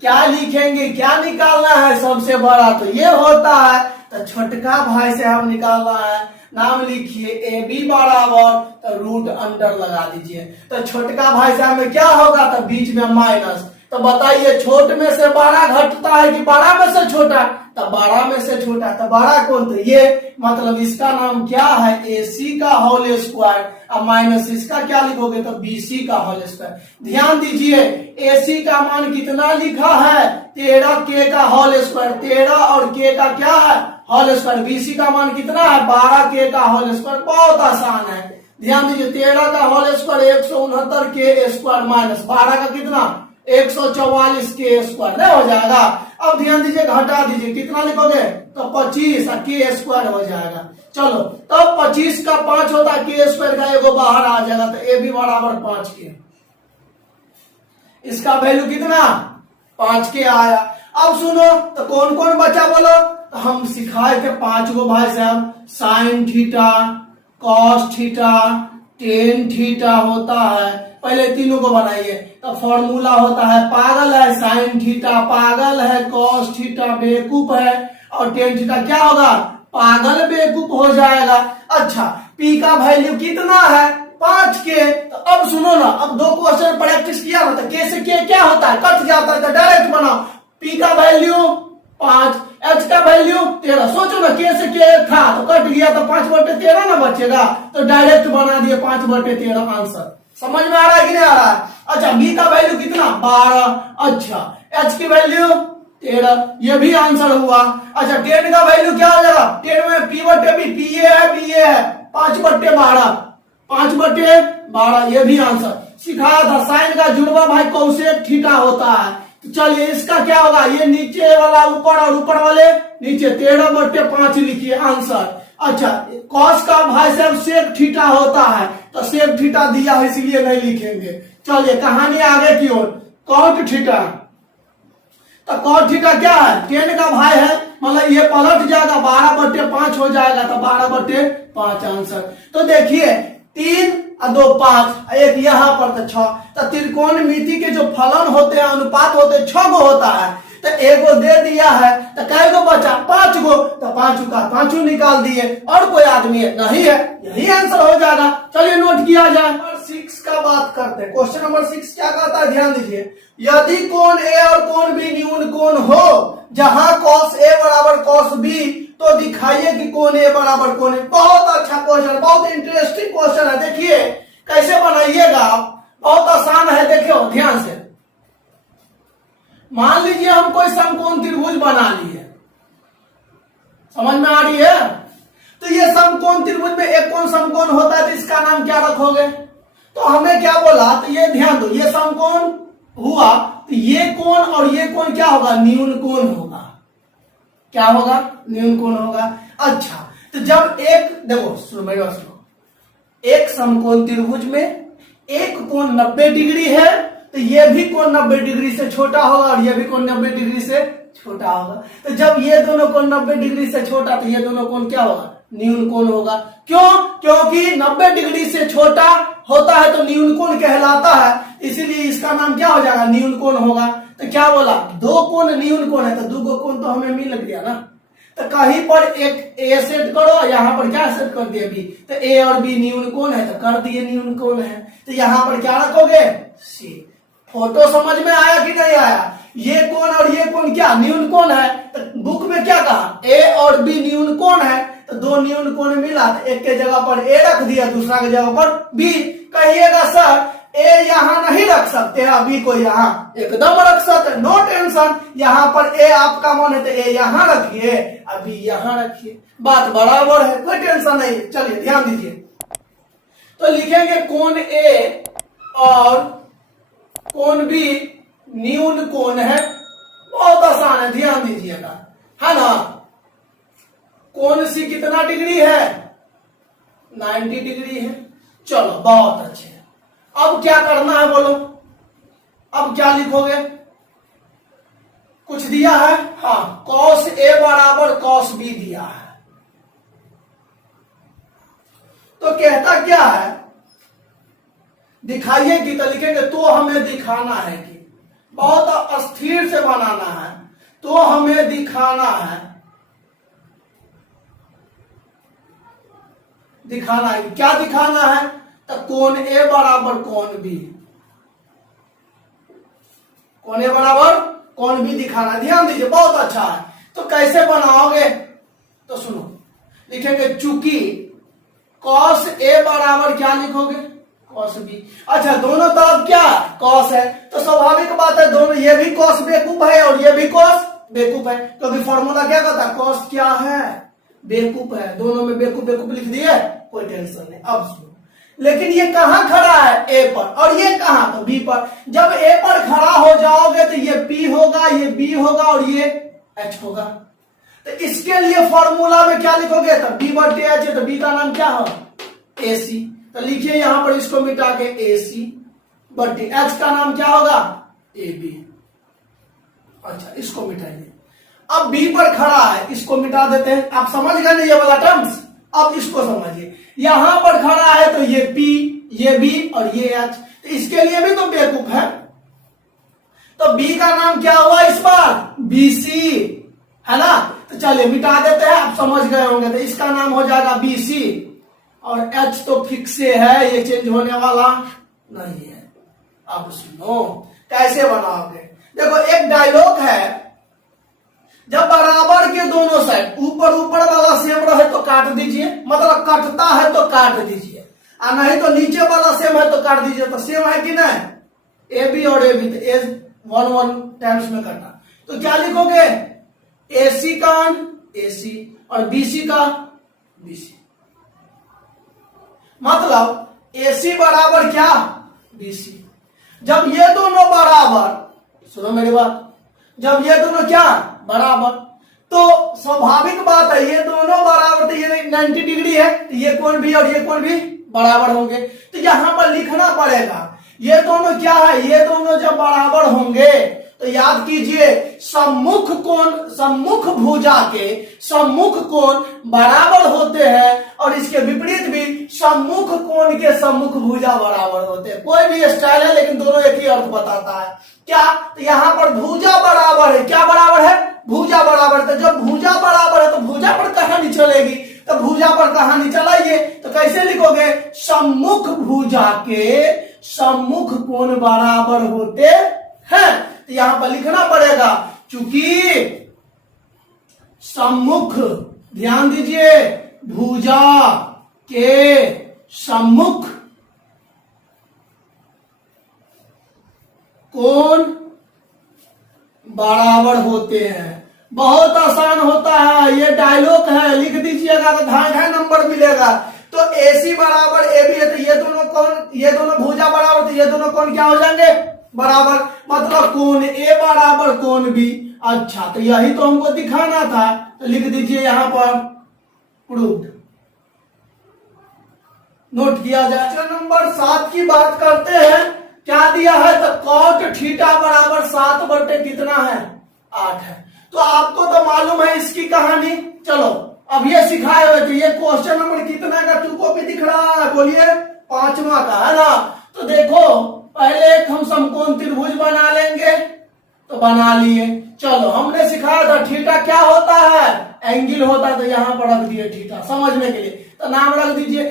क्या लिखेंगे? क्या निकालना है? सबसे बड़ा तो ये होता है, तो छोटका भाई से हम निकालना है। नाम लिखिए AB बराबर, तो रूट अंडर लगा दीजिए। तो छोटका भाई से हमें क्या होगा? तो बीच में माइनस। तो बताइए छोट में से बड़ा घटता है कि बड़ा में से छोटा? तो बड़ा में से छोटा। तो बड़ा कौन? तो ये मतलब इसका नाम क्या है? AC का होल स्क्वायर। अब माइनस इसका क्या लिखोगे? तो BC का होल स्क्वायर। ध्यान दीजिए AC का मान कितना लिखा है? 13K का होल स्क्वायर। 13 और K का क्या है? Whole square. BC का मान कितना है? 12K का होल स्क्वायर। बहुत आसान है, ध्यान दीजिए। 13 का whole square 169K square minus 12 का कितना? 144K स्क्वायर नहीं हो जाएगा? अब ध्यान दीजिए, घटा दीजिए, कितना लिखोगे? तो 25 और K स्क्वायर हो जाएगा। चलो तब 25 का 5 होता है, K स्क्वायर का एगो बाहर आ जाएगा, तो AB बराबर 5K। इसका वैल्यू कितना? 5K आया। अब सुनो, तो कौन कौन बचा बोलो? तो हम सिखाए थे 5 गो भाई साहब। Sign theta, cos theta, tan theta होता है। पहले तीनों को बनाइए। तो फॉर्मूला होता है, पागल है साइन थीटा, पागल है कॉस थीटा, बेवकूफ है, और टेन थीटा क्या होगा? पागल बेवकूफ हो जाएगा। अच्छा, P का वैल्यू कितना है? 5K। तो अब सुनो ना, अब 2 क्वेश्चन प्रैक्टिस किया ना, तो K से K क्या होता है? कट जाता है, तो डायरेक्ट बनाओ। P का वैल्यू 5, H का वैल्यू 13। सोचो ना, K से K था तो कट गया, तो 5/13 ना बचेगा, तो डायरेक्ट बना दिए 5/13 आंसर। समझ में आ रहा है कि नहीं आ रहा है? अच्छा, B का वैल्यू कितना? 12। अच्छा, H की वैल्यू 13, ये भी आंसर हुआ। अच्छा, 10 का वैल्यू क्या हो जाएगा? 10 में P/B, PA है, BA है, 5/12, 5/12, ये भी आंसर। सिखाया था साइन का जुड़वा भाई कोसेक थीटा होता है। तो चलिए इसका क्या होगा? ये नीचे वाला ऊपर और ऊपर वाले नीचे, 13/5 लिखिए आंसर। अच्छा, कॉस का भाई साहब सेक थीटा होता है, तो सेक थीटा दिया है इसलिए नहीं लिखेंगे। चलिए कहानी आगे की ओर। कॉट थीटा, तो कॉट थीटा क्या है? 10 का भाई है, मतलब ये पलट जाएगा, 12/5 हो जाएगा, तो 12/5 आंसर। तो देखिए 3 और 2 5, एक यहाँ पर तो 6। तो त्रिकोणमिति के जो फलन होते हैं, अनुपात होते हैं, 6 गो होता है। तो एगो दे दिया है, तो कै गो बचा? 5 गो। तो 5 का 5 निकाल दिए। और कोई आदमी है? नहीं है, यही आंसर हो जाएगा। चलिए नोट किया जाए। नंबर 6 का बात करते हैं। क्वेश्चन नंबर 6 क्या कहता है? ध्यान दीजिए, यदि कोण A और कोण B न्यून कोण हो, जहां cos A बराबर cos B, तो दिखाइए कि कोण A बराबर कोण A। बहुत अच्छा क्वेश्चन, बहुत इंटरेस्टिंग क्वेश्चन है। देखिए कैसे बनाइएगा, बहुत आसान है। देखियो ध्यान से, मान लीजिए हम कोई समकोण त्रिभुज बना लिए, समझ में आ रही है? तो ये समकोण त्रिभुज में एक कोण समकोण होता है, तो इसका नाम क्या रखोगे? तो हमें क्या बोला? तो ये ध्यान दो, ये समकोण हुआ, तो ये कोण और ये कोण क्या होगा? न्यून कोण होगा। क्या होगा? न्यून कोण होगा। अच्छा, तो जब एक देखो सुनो मेरी बात सुनो, एक समकोण त्रिभुज में एक कोण 90 डिग्री है, तो ये भी कोण 90 डिग्री से छोटा होगा और ये भी कोण 90 डिग्री से छोटा होगा। तो जब ये दोनों कोण 90 डिग्री से छोटा, तो ये दोनों कोण क्या होगा? न्यून कोण होगा। क्यों? क्योंकि 90 डिग्री से छोटा होता है तो न्यून कोण कहलाता है, इसीलिए इसका नाम क्या हो जाएगा? न्यून कोण होगा। तो क्या बोला? 2 कोण न्यून कोण है, तो 2 कोण तो हमें मिल गया ना। तो कहीं पर एक ए सेट करो, यहाँ पर क्या सेट कर दिया? बी। तो ए और बी न्यून कोण है, तो कर दिए न्यून कोण है। तो यहाँ पर क्या रखोगे? सी। फोटो समझ में आया कि नहीं आया? ये कोण और ये कोण क्या? न्यून कोण है। तो बुक में क्या कहा? ए और बी न्यून कोण है, तो 2 न्यून कोण मिला, तो एक के जगह पर ए रख दिया, दूसरा के जगह पर बी। कहिएगा सर ए यहाँ नहीं रख सकते हैं, बी को यहाँ एकदम रख सकते, नो टेंशन। यहाँ पर ए आपका मन है तो ए यहाँ रखिए, अभी यहाँ रखिए, बात बराबर है, कोई टेंशन नहीं। चलिए ध्यान दीजिए, तो लिखेंगे कोण ए और कोण बी न्यून कोण है। बहुत आसान है, ध्यान दीजिएगा, है ना। कोण सी कितना डिग्री है, 90 डिग्री है। चलो बहुत अच्छे। अब क्या करना है बोलो, अब क्या लिखोगे, कुछ दिया है, हाँ, cos A बराबर cos B दिया है। तो कहता क्या है, दिखाइए कि, तो लिखेंगे तो हमें दिखाना है कि, बहुत अस्थिर से बनाना है, तो हमें दिखाना है, दिखाना है, क्या दिखाना है, तो कोण A बराबर कोण B, कोण A बराबर कोण B दिखाना। ध्यान दीजिए, बहुत अच्छा है। तो कैसे बनाओगे, तो सुनो, लिखेंगे चूंकि cos A बराबर क्या लिखोगे, cos B। अच्छा, दोनों तरफ क्या cos है, तो स्वाभाविक बात है दोनों, ये भी cos बेवकूफ है और ये भी cos बेवकूफ है, क्योंकि फॉर्मूला क्या कहता है, cos क्या है, बेवकूफ है। दोनों में बेवकूफ बेवकूफ लिख दिए, कोई टेंशन नहीं। अब सुनो, लेकिन ये कहां खड़ा है, A पर, और ये कहां, तो B पर। जब A पर खड़ा हो जाओगे तो ये P होगा, ये B होगा और ये H होगा। तो इसके लिए फॉर्मूला में क्या लिखोगे, तो B बटे H है, तो B का नाम क्या हो, AC। तो लिखिए यहां पर, इसको मिटा के AC बटे H का नाम क्या होगा, AB। अच्छा, इसको मिटाइए। अब B पर खड़ा है, इसको मिटा देते हैं। आप समझ गए ना ये वाला टर्म्स। अब इसको समझिए, यहां पर खड़ा है तो ये P, ये B और ये H, तो इसके लिए भी तो बेवकूफ है। तो B का नाम क्या हुआ इस बार, BC, है ना। तो चलिए मिटा देते हैं, आप समझ गए होंगे। तो इसका नाम हो जाएगा BC, और H तो फिक्स है, ये चेंज होने वाला नहीं है। अब सुनो कैसे बनाओगे, देखो एक डायलॉग है, जब बराबर के दोनों साइड ऊपर ऊपर वाला सेम रहे तो काट दीजिए, मतलब कटता है तो काट दीजिए, और नहीं तो नीचे वाला सेम है तो काट दीजिए। तो सेम है कि नहीं, AB और AB, तो ए 1 टाइम्स में करना। तो क्या लिखोगे, AC का AC और BC का BC, मतलब AC बराबर क्या, BC। जब ये दोनों बराबर, सुनो मेरी बात, जब ये दोनों क्या बराबर, तो स्वाभाविक बात है ये दोनों बराबर, तो ये 90 डिग्री है, तो ये कोण भी और ये कोण भी बराबर होंगे। तो यहां पर लिखना पड़ेगा ये दोनों क्या है, ये दोनों जब बराबर होंगे तो याद कीजिए, सम्मुख कोण, सम्मुख भुजा के सम्मुख कोण बराबर होते हैं, और इसके विपरीत भी सम्मुख कोण के सम्मुख भुजा बराबर होते हैं। कोई भी स्टाइल है लेकिन दोनों एक ही अर्थ बताता है। क्या, तो यहां पर भुजा बराबर है, क्या बराबर है, भुजा बराबर। तो जब भुजा बराबर है तो भुजा पर कहानी चलेगी, तो भुजा पर कहानी चलाइए। तो कैसे लिखोगे, सम्मुख भुजा के सम्मुख कोण बराबर होते हैं। तो यहां पर लिखना पड़ेगा, चूंकि सम्मुख, ध्यान दीजिए, भुजा के सम्मुख कोण बराबर होते हैं। बहुत आसान होता है, ये डायलॉग है, लिख दीजिएगा तो ढाई नंबर मिलेगा। तो AC बराबर AB है, तो ये दोनों कोण, ये दोनों भुजा बराबर, तो ये दोनों कोण क्या हो जाएंगे, बराबर, मतलब कोण A बराबर कोण B। अच्छा, तो यही तो हमको दिखाना था, तो लिख दीजिए यहां पर प्रूव्ड, नोट किया जाए। नंबर 7 की बात करते हैं, क्या दिया है, तो cot थीटा बराबर 7 बटे कितना है, 8 है। तो आपको तो मालूम है इसकी कहानी। चलो अब ये सिखाए हुए थे, ये क्वेश्चन नंबर कितना का टू कॉपी दिख रहा है, बोलिए, 5वां का, है ना। तो देखो पहले एक हम समकोण त्रिभुज बना लेंगे, तो बना लिए। चलो हमने सिखाया था थीटा क्या होता है, एंगल होता है, तो यहां पर रख दिए थीटा समझने के लिए। तो नाम रख दीजिए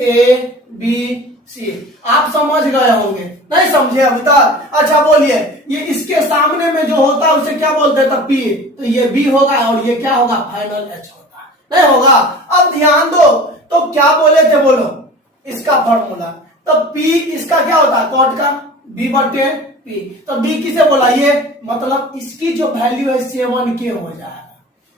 ABC। आप समझ गए होंगे, नहीं समझे अभी तक, अच्छा बोलिए, ये इसके सामने में जो होता है उसे क्या बोलते हैं, P, तो ये B होगा और ये क्या होगा, फाइनल H होगा, नहीं होगा। अब ध्यान दो, तो क्या बोले थे, बोलो इसका फॉर्मूला, तो P इसका क्या होता है, कॉट का B बटे P। तो B किसे बोला, ये मतलब इसकी जो वैल्यू है 7K हो जाएगा।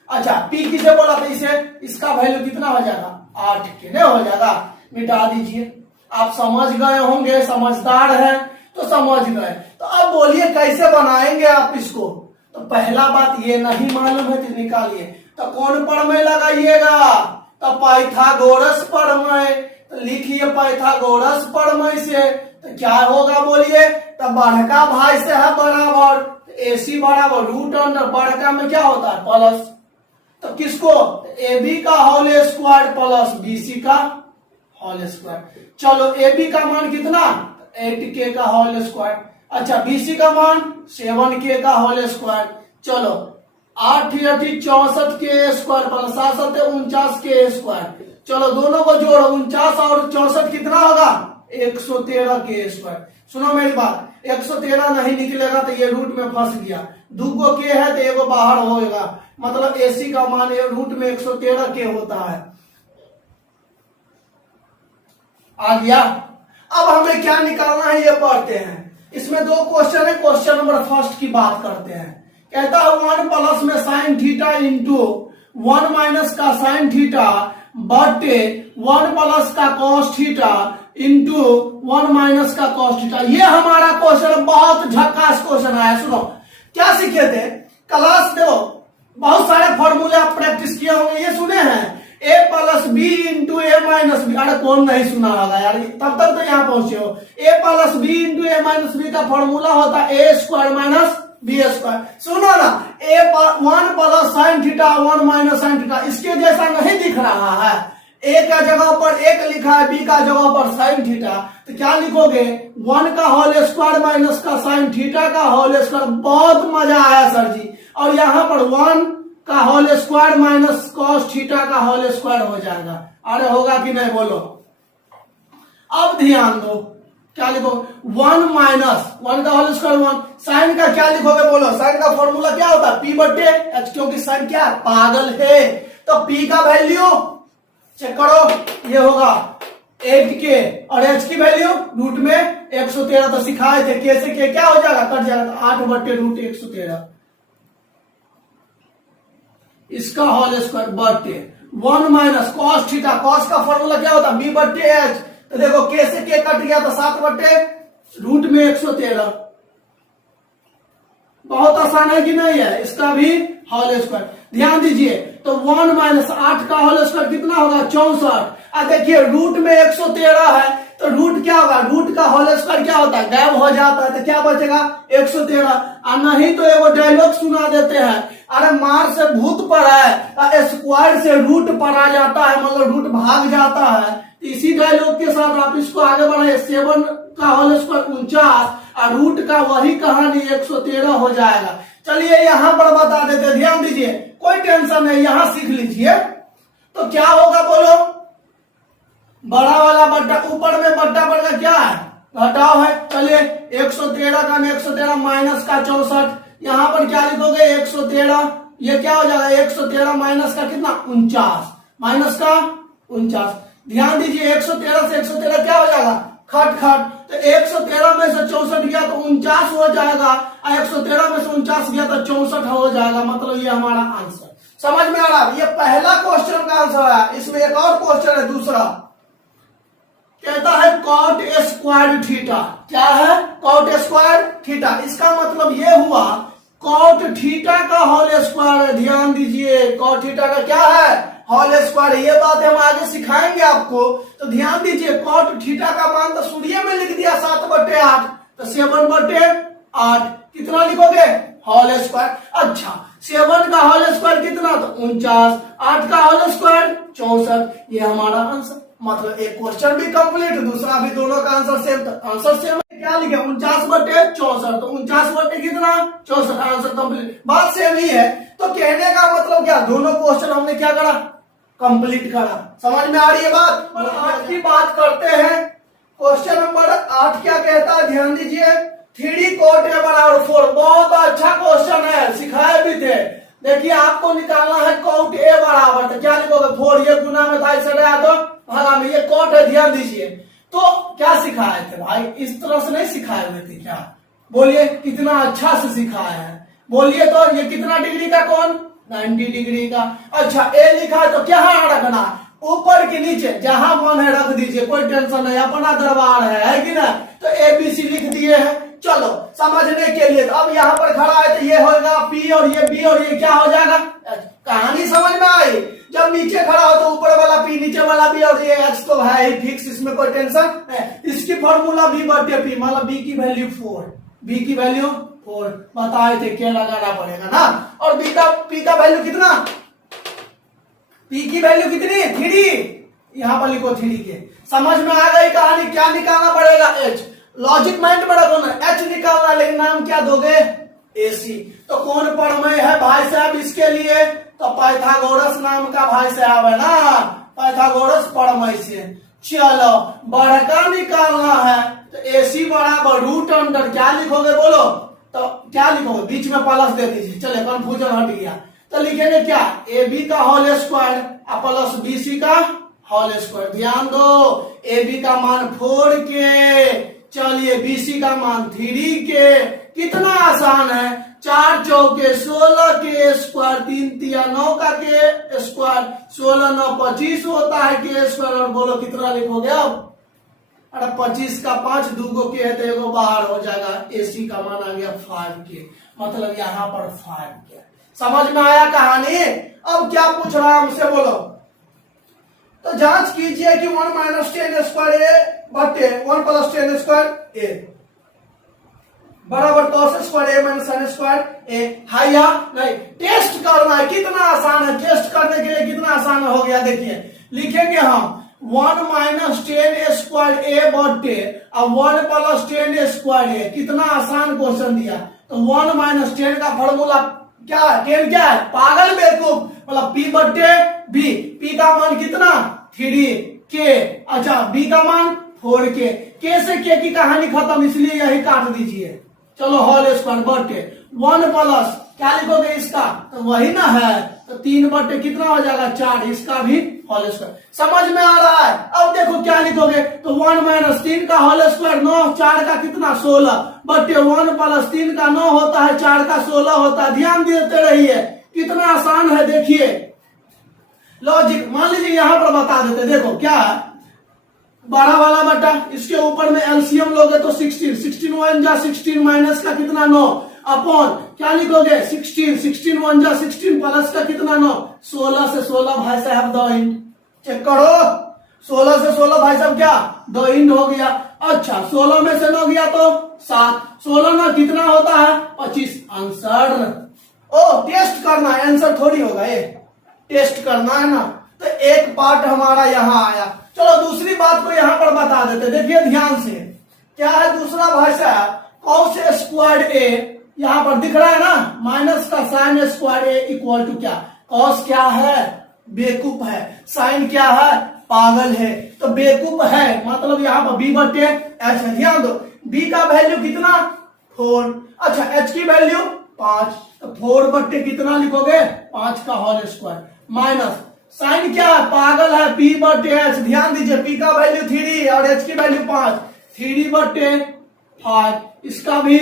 अच्छा, P किसे बोला, तो इसे, इसका वैल्यू कितना हो जाएगा, 8K नहीं हो जाएगा, मिटा दीजिए। आप समझ गए होंगे, समझदार हैं। तो समझ गए। तो अब बोलिए कैसे बनाएंगे आप इसको। तो पहला बात ये नहीं मालूम है तो निकालिए। तो कौन प्रमेय लगाइएगा, तो पाइथागोरस प्रमेय। तो लिखिए पाइथागोरस प्रमेय से तो क्या होगा बोलिए, तो बड़का भाई से है बराबर, AC बराबर रूट अंडर बड़का में क्या होता है प्लस, तो किसको AB का होल स्क्वायर प्लस BC का होल स्क्वायर। चलो AB का मान कितना 8K का होल स्क्वायर, अच्छा BC का मान 7K का होल स्क्वायर। चलो 8 64 के स्क्वायर प्लस 7 49 के स्क्वायर। चलो दोनों को जोड़ो 49 और 64 कितना होगा 113 के स्क्वायर। सुनो मेरी बात, 113 नहीं निकलेगा तो ये रूट में फंस गया, 2 को के है तो एगो बाहर होएगा, मतलब AC का मान ये रूट में 113 के होता है। आ गया। अब हमें क्या निकालना है ये पढ़ते हैं। इसमें 2 क्वेश्चन है, क्वेश्चन नंबर फर्स्ट की बात करते हैं। कहता है 1 प्लस में साइन थीटा इंटू 1 माइनस का साइन थीटा बटे 1 प्लस का कॉस थीटा इंटू 1 माइनस का कॉस थीटा। ये हमारा क्वेश्चन बहुत झक्कास क्वेश्चन आया। सुनो क्या सीखे थे क्लास, देखो बहुत सारे फॉर्मूले आप प्रैक्टिस किए होंगे, ये सुने हैं A plus B into A minus B. अरे कौन नहीं सुना होगा यार, तब तक तो यहाँ पहुंचे हो। A plus B into A minus B का फॉर्मूला होता है A square minus B square. सुनो ना, 1 plus sine theta 1 minus sine theta, इसके जैसा नहीं दिख रहा है। A का जगह पर 1 लिखा है, B का जगह पर साइन थीटा, तो क्या लिखोगे 1 का होल स्क्वायर माइनस का साइन थीटा का होल स्क्वायर। बहुत मजा आया सर जी। और यहाँ पर 1 का whole square minus cos theta का होल स्क्वायर हो जाएगा। अरे होगा कि नहीं बोलो। अब ध्यान दो क्या लिखो 1 माइनस 1 का होल स्क्वायर 1, साइन का क्या लिखोगे बोलो, साइन का फॉर्मूला क्या होता है P बटे H, क्योंकि साइन क्या पागल है। तो P का वैल्यू चेक करो, ये होगा 8K और H की वैल्यू रूट में 113। तो सिखाए थे K से K क्या हो जाएगा कट जाएगा, तो 8 बटे रूट 113 इसका होल स्क्वायर बटे 1 माइनस कॉस थीटा, कॉस का फॉर्मूला क्या होता है B बटे H। तो देखो K से K कट गया तो 7 बटे रूट में 113। बहुत आसान है कि नहीं है, इसका भी होल स्क्वायर। ध्यान दीजिए तो 1 माइनस 8 का होल स्क्वायर कितना होगा 64। अब देखिए रूट में 113 है तो रूट क्या होगा, रूट का होल स्क्वायर क्या होता है गायब हो जाता है, तो क्या बचेगा 113। और नहीं तो एगो डायलॉग सुना देते हैं, अरे मार से भूत पड़ा है स्क्वायर से रूट पड़ा जाता है, मतलब रूट भाग जाता है। इसी डायलॉग के साथ आप इसको आगे बढ़ाए, 7 का होल स्क्वायर 49 और रूट का वही कहानी 113 हो जाएगा। चलिए यहां पर बता देते, ध्यान दीजिए कोई टेंशन नहीं, यहां सीख लीजिए। तो क्या होगा बोलो, बड़ा वाला बट्टा ऊपर में बट्टा बढ़ का क्या है घटाव है। चलिए 113 का 113 माइनस का 64, यहां पर क्या लिखोगे 113, ये क्या हो जाएगा 113 माइनस का कितना 49, माइनस का 49। ध्यान दीजिए 113 से 113 क्या हो जाएगा खट खट, तो 113 में से 64 गया तो 49 हो जाएगा, और 113 में से 49 गया तो 64 हो जाएगा। मतलब ये हमारा आंसर समझ में आ रहा है। ये पहला क्वेश्चन का आंसर है। इसमें एक और क्वेश्चन है दूसरा, कहता है कॉट स्क्वायर थीटा। क्या है कॉट स्क्वायर थीटा, इसका मतलब ये हुआ कॉट थीटा का होल स्क्वायर। ध्यान दीजिए कॉट थीटा का क्या है होल स्क्वायर, ये बात हम आगे सिखाएंगे आपको। तो ध्यान दीजिए कॉट थीटा का मान तो सूर्य में लिख दिया 7 बटे 8, तो 7 बटे 8 कितना लिखोगे होल स्क्वायर। अच्छा 7 का होल स्क्वायर कितना तो 49, 8 का होल स्क्वायर 64, ये हमारा आंसर। मतलब एक क्वेश्चन भी कंप्लीट, दूसरा भी, दोनों का आंसर सेम। आंसर सेम क्या लिखे 49 बटे 64, तो 49 बटे कितना 64, आंसर कंप्लीट। बात सेम ही है। तो कहने का मतलब क्या, दोनों क्वेश्चन हमने क्या करा कंप्लीट करा। समझ में आ रही है बात। 8 की बात करते हैं। क्वेश्चन नंबर 8 क्या कहता है ध्यान दीजिए, 3 cot A बराबर 4। बहुत अच्छा क्वेश्चन है, सिखाए भी थे। देखिए आपको निकालना है cot A बराबर, तो क्या लिखोगे 4, ये गुना में था इसे आया तो भागा में, ये cot है। ध्यान दीजिए तो क्या सिखाए थे भाई, इस तरह से नहीं सिखाए हुए थे क्या, बोलिए कितना अच्छा से सिखाया है। बोलिए तो ये कितना डिग्री का कोण 90 डिग्री का। अच्छा ए लिखा है तो क्या रखना ऊपर के नीचे जहां मन है रख दीजिए, कोई टेंशन नहीं, अपना दरबार है कि ना। तो ABC लिख दिए हैं। चलो समझने के लिए, तो अब यहाँ पर खड़ा है तो ये होगा P और ये B और ये क्या हो जाएगा, कहानी समझ में आई। जब नीचे खड़ा हो तो ऊपर वाला P, नीचे वाला B और ये H तो है ही फिक्स, इसमें कोई टेंशन है। इसकी फॉर्मूला B बटे P, मतलब B की वैल्यू 4, B की वैल्यू 4 बताए थे, क्या लगाना पड़ेगा ना। और P का वैल्यू कितना, P की वैल्यू कितनी, 3, यहां पर लिखो 3 के। समझ में आ गई कहानी, क्या निकालना पड़ेगा, H। लॉजिक माइंड में रखो ना, H निकालना, लेकिन नाम क्या दोगे, AC। तो कौन परमेय है भाई साहब इसके लिए, तो पाइथागोरस नाम का भाई साहब है ना, पाइथागोरस परमेय से। चलो बढ़का निकालना है, तो AC बराबर रूट अंडर क्या लिखोगे बोलो, तो क्या लिखोगे, बीच में प्लस दे दीजिए, चले कंफ्यूजन हट गया। तो लिखेंगे क्या, AB का होल स्क्वायर प्लस BC का होल स्क्वायर। ध्यान दो, AB का मान 4 के, चलिए BC का मान 3 के। कितना आसान है, 4 चौके 16 के स्क्वायर, 3 तिया 9 का के स्क्वायर, 16 9 25 होता है के स्क्वायर। और बोलो कितना लिखोगे अब, अरे 25 का 5 दूगो के है तो एगो बाहर हो जाएगा। AC का मान आ गया 5 के, मतलब यहाँ पर 5 के। समझ में आया कहानी। अब क्या पूछ रहा है हमसे बोलो, तो जांच कीजिए कि 1 माइनस 10 स्क्वायर ए बटे 1 प्लस 10 स्क्वायर ए बराबर cos square A minus sin square ए है या नहीं। टेस्ट करना है, कितना आसान है, टेस्ट करने के लिए कितना आसान हो गया। देखिए लिखेंगे हम 1 माइनस 10 स्क्वायर ए बटे 1 प्लस 10 स्क्वायर ए। कितना आसान क्वेश्चन दिया। तो 1 माइनस 10 का फॉर्मूला क्या है, 10 क्या है, पागल बेवकूफ, मतलब P बटे B। P का मान कितना, 3 के, अच्छा B का मान 4 के से के की कहानी खत्म, इसलिए यही काट दीजिए। चलो होल स्क्वायर बटे 1 प्लस क्या लिखोगे इसका, तो वही ना है, तो 3 बटे कितना हो जाएगा 4, इसका भी होल स्क्वायर। समझ में आ रहा है। अब देखो क्या लिखोगे, तो 1 माइनस 3 का होल स्क्वायर 9, 4 का कितना 16 बटे 1 प्लस 3 का 9 होता है, 4 का 16 होता है। ध्यान देते रहिए, कितना आसान है। देखिए लॉजिक, मान लीजिए यहां पर बता देते, देखो क्या है, बड़ा वाला बटा इसके ऊपर में एलसीएम लोगे तो 16, 16 1 जा 16 माइनस का कितना 9 अपॉन क्या लिखोगे 16, 16 1 जा 16 प्लस का कितना 9, 16 से 16 भाई साहब 2 इंट, चेक करो 16 से 16 भाई साहब क्या 2 इंट हो गया। अच्छा 16 में से 9 गया तो 7, 16 ना कितना होता है 25 आंसर। ओ टेस्ट करना है, आंसर थोड़ी होगा ये, टेस्ट करना है ना। तो एक पार्ट हमारा यहाँ आया। चलो दूसरी बात को यहाँ पर बता देते, देखिए ध्यान से क्या है दूसरा भाई साहब, कॉस स्क्वायर ए यहाँ पर दिख रहा है ना, माइनस का sine square A equal to क्या, कॉस क्या है बेवकूफ है, साइन क्या है पागल है, तो बेवकूफ है मतलब यहाँ पर बी बटे एच है। ध्यान दो बी का वैल्यू कितना 4, अच्छा एच की वैल्यू 5, तो 4 बटे कितना लिखोगे 5 का होल स्क्वायर माइनस साइन क्या है पागल है पी बटे एच। ध्यान दीजिए पी का वैल्यू 3 और एच की वैल्यू 5, 3 बटे 5 इसका भी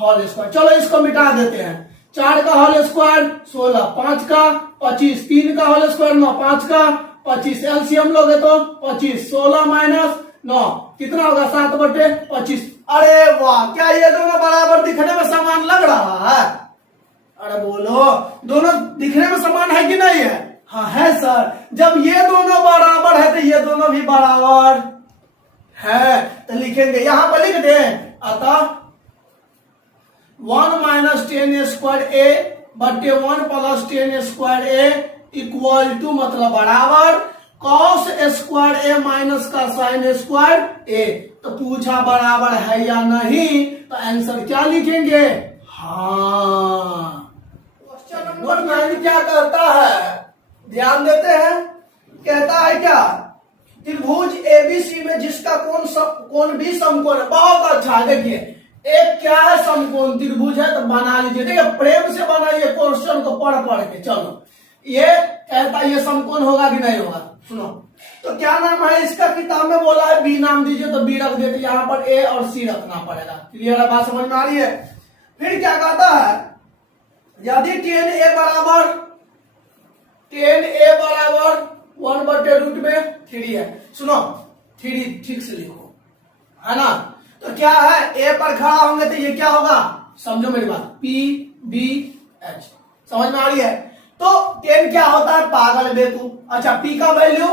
होल स्क्वायर। चलो इसको मिटा देते हैं, 4 का होल स्क्वायर 16, 5 का 25, 3 का होल स्क्वायर 9, 5 का 25, एलसीएम लोगे तो 25, 16 माइनस 9 कितना होगा 7 बटे 25। अरे वाह क्या ये दोनों बराबर दिखने में समान लग रहा है, अरे बोलो दोनों दिखने में समान है कि नहीं है, हाँ है सर। जब ये दोनों बराबर है तो ये दोनों भी बराबर है, तो लिखेंगे यहां पर लिख दे अतः 1 माइनस 10 स्क्वायर ए बटे 1 plus 10 square A equal to मतलब बराबर कॉस स्क्वायर ए माइनस का साइन स्क्वायर ए। तो पूछा बराबर है या नहीं, तो आंसर क्या लिखेंगे हाँ। क्वेश्चन नंबर 9 क्या कहता है, ध्यान देते हैं, कहता है क्या त्रिभुज एबीसी में जिसका कोण भी समकोण है। बहुत अच्छा है, देखिए एक क्या है समकोण त्रिभुज है तो बना लीजिए, देखिए प्रेम से बनाइए क्वेश्चन को पढ़ पढ़ के। चलो ये कहता है ये समकोण होगा कि नहीं होगा, सुनो तो क्या नाम है इसका, किताब में बोला है बी नाम दीजिए तो बी रख देते, यहाँ पर ए और सी रखना पड़ेगा। क्लियर है, बात समझ में आ रही है। फिर क्या कहता है यदि 10 ए बराबर 1 बटे रूट में थ्री है। सुनो थ्री ठीक से लिखो, है ना। तो क्या है, ए पर खड़ा होंगे तो ये क्या होगा, समझो मेरी बात, पी बी एच, समझ में आ रही है। तो 10 क्या होता है, पागल बेवकूफ। अच्छा पी का वैल्यू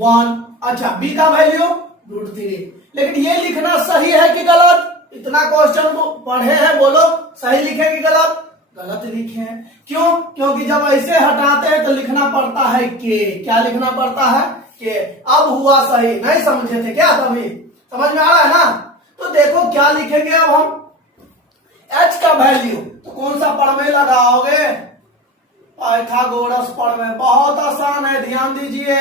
1, अच्छा बी का वैल्यू √3। लेकिन ये लिखना सही है कि गलत, इतना क्वेश्चन पढ़े हैं, बोलो सही लिखे कि गलत, गलत लिखे हैं। क्यों, क्योंकि जब ऐसे हटाते हैं तो लिखना पड़ता है के, क्या लिखना पड़ता है के। अब हुआ सही, नहीं समझे थे क्या तभी, समझ में आ रहा है ना। तो देखो क्या लिखेंगे अब हम, h का वैल्यू तो कौन सा प्रमेय लगाओगे, पाइथागोरस प्रमेय, बहुत आसान है, ध्यान दीजिए।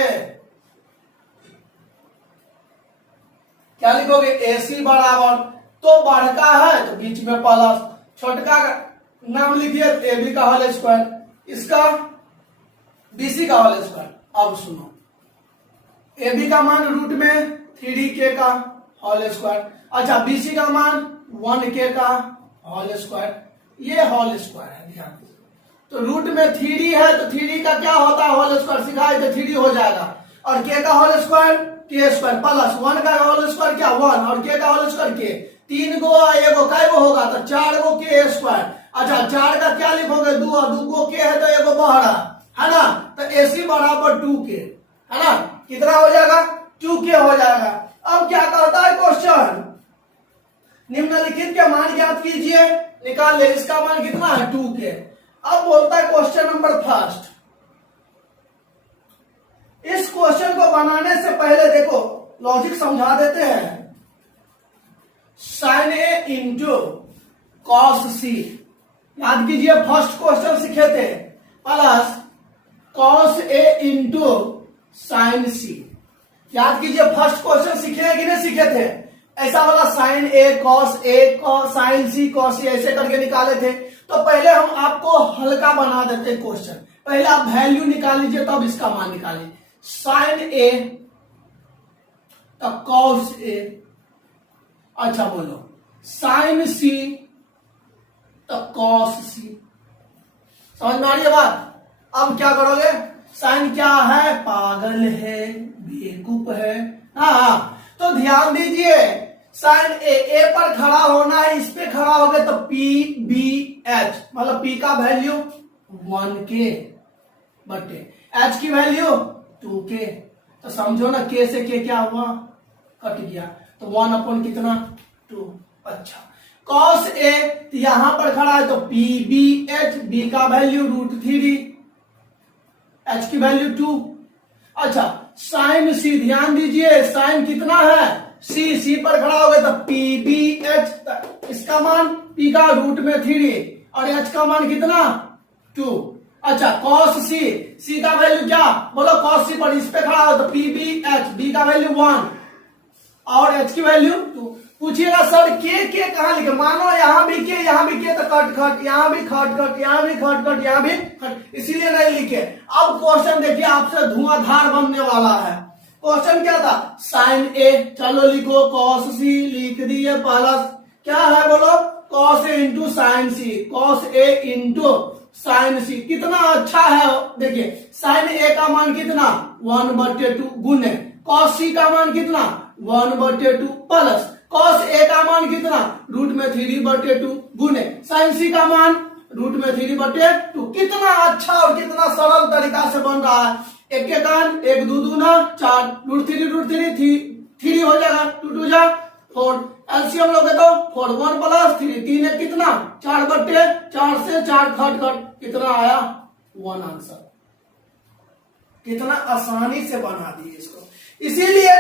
क्या लिखोगे, AC बराबर, तो बड़का है तो बीच में प्लस, छोटका का नाम लिखिए AB का होल स्क्वायर, इसका BC का होल स्क्वायर। अब सुनो, AB का मान रूट में 3k का होल स्क्वायर, अच्छा BC का मान 1k का होल स्क्वायर, ये होल स्क्वायर है, ध्यान दीजिए। तो रूट में 3 है तो 3 का क्या होता है, होल स्क्वायर, सिखाए तो 3 हो जाएगा, और k का whole square k square, plus 1 का होल स्क्वायर क्या 1, और k का होल स्क्वायर k, 3 गो एगो काय गो होगा तो 4 गो k स्क्वायर। अच्छा 4 का क्या लिखोगे, 2 और 2 गो k है तो एगो बहरा, है ना। तो AC बराबर 2k, है ना, कितना हो जाएगा 2k हो जाएगा। अब क्या कहता है क्वेश्चन, निम्नलिखित के मान ज्ञात कीजिए, निकाल ले, इसका मान कितना है 2k। अब बोलता है क्वेश्चन नंबर फर्स्ट, इस क्वेश्चन को बनाने से पहले देखो लॉजिक समझा देते हैं। sin A into cos C, याद कीजिए फर्स्ट क्वेश्चन सीखे थे, plus cos A into sin C, याद कीजिए फर्स्ट क्वेश्चन सीखे हैं कि नहीं सीखे थे, ऐसा वाला sin A cos A sin C cos C ऐसे करके निकाले थे। तो पहले हम आपको हल्का बना देते हैं क्वेश्चन, पहले आप वैल्यू निकाल लीजिए तब इसका मान निकालिए। sin A तो cos A, अच्छा बोलो sin C तो cos C, समझ में आ रही है बात। अब क्या करोगे, sin क्या है, पागल है, बेवकूफ है, हाँ। तो ध्यान दीजिए, sin A पर खड़ा होना है, इस पे खड़ा हो गए तो P B H, मतलब P का वैल्यू 1k बटे H की वैल्यू 2k, तो समझो ना k से k क्या हुआ, कट गया, तो 1 अपॉन कितना 2। अच्छा cos A तो यहां पर खड़ा है तो P B H, B का वैल्यू √3, H की वैल्यू 2। अच्छा sin C, ध्यान दीजिए sin कितना है C पर खड़ा हो गया तो P B H, इसका मान P का रूट में 3 और H का मान कितना 2। अच्छा cos C का वैल्यू क्या, बोलो cos C पर इस पे खड़ा हो तो P B H, B का वैल्यू 1 और H की वैल्यू 2। पूछिएगा सर के कहां लिखे, मानो यहां भी के तो कट खट, यहां भी खट खट, यहां भी खट खट, यहां भी खट, इसीलिए नहीं लिखे। अब क्वेश्चन देखिए आपसे धुआंधार बनने वाला है। क्वेश्चन क्या था, sin A, चलो लिखो cos C लिख दिए, प्लस क्या है बोलो cos A into sin C, cos A into sin C, कितना अच्छा है। देखिए sin A का मान कितना 1/2 गुने cos C का मान कितना 1/2 प्लस cos A का मान कितना रूट में 3/2 गुने sin C का मान रूट में 3/2। कितना अच्छा और कितना सरल तरीका से बन रहा है। एक के कान, एक दो दूना 4, √3 3 हो जाएगा, 2 2 जा 4, एलसीएम लोगे तो 4 1 प्लस 3 3 है कितना 4/4 से 4 खट खट, कितना आया 1 आंसर। कितना आसानी से बना दिए इसको। इसीलिए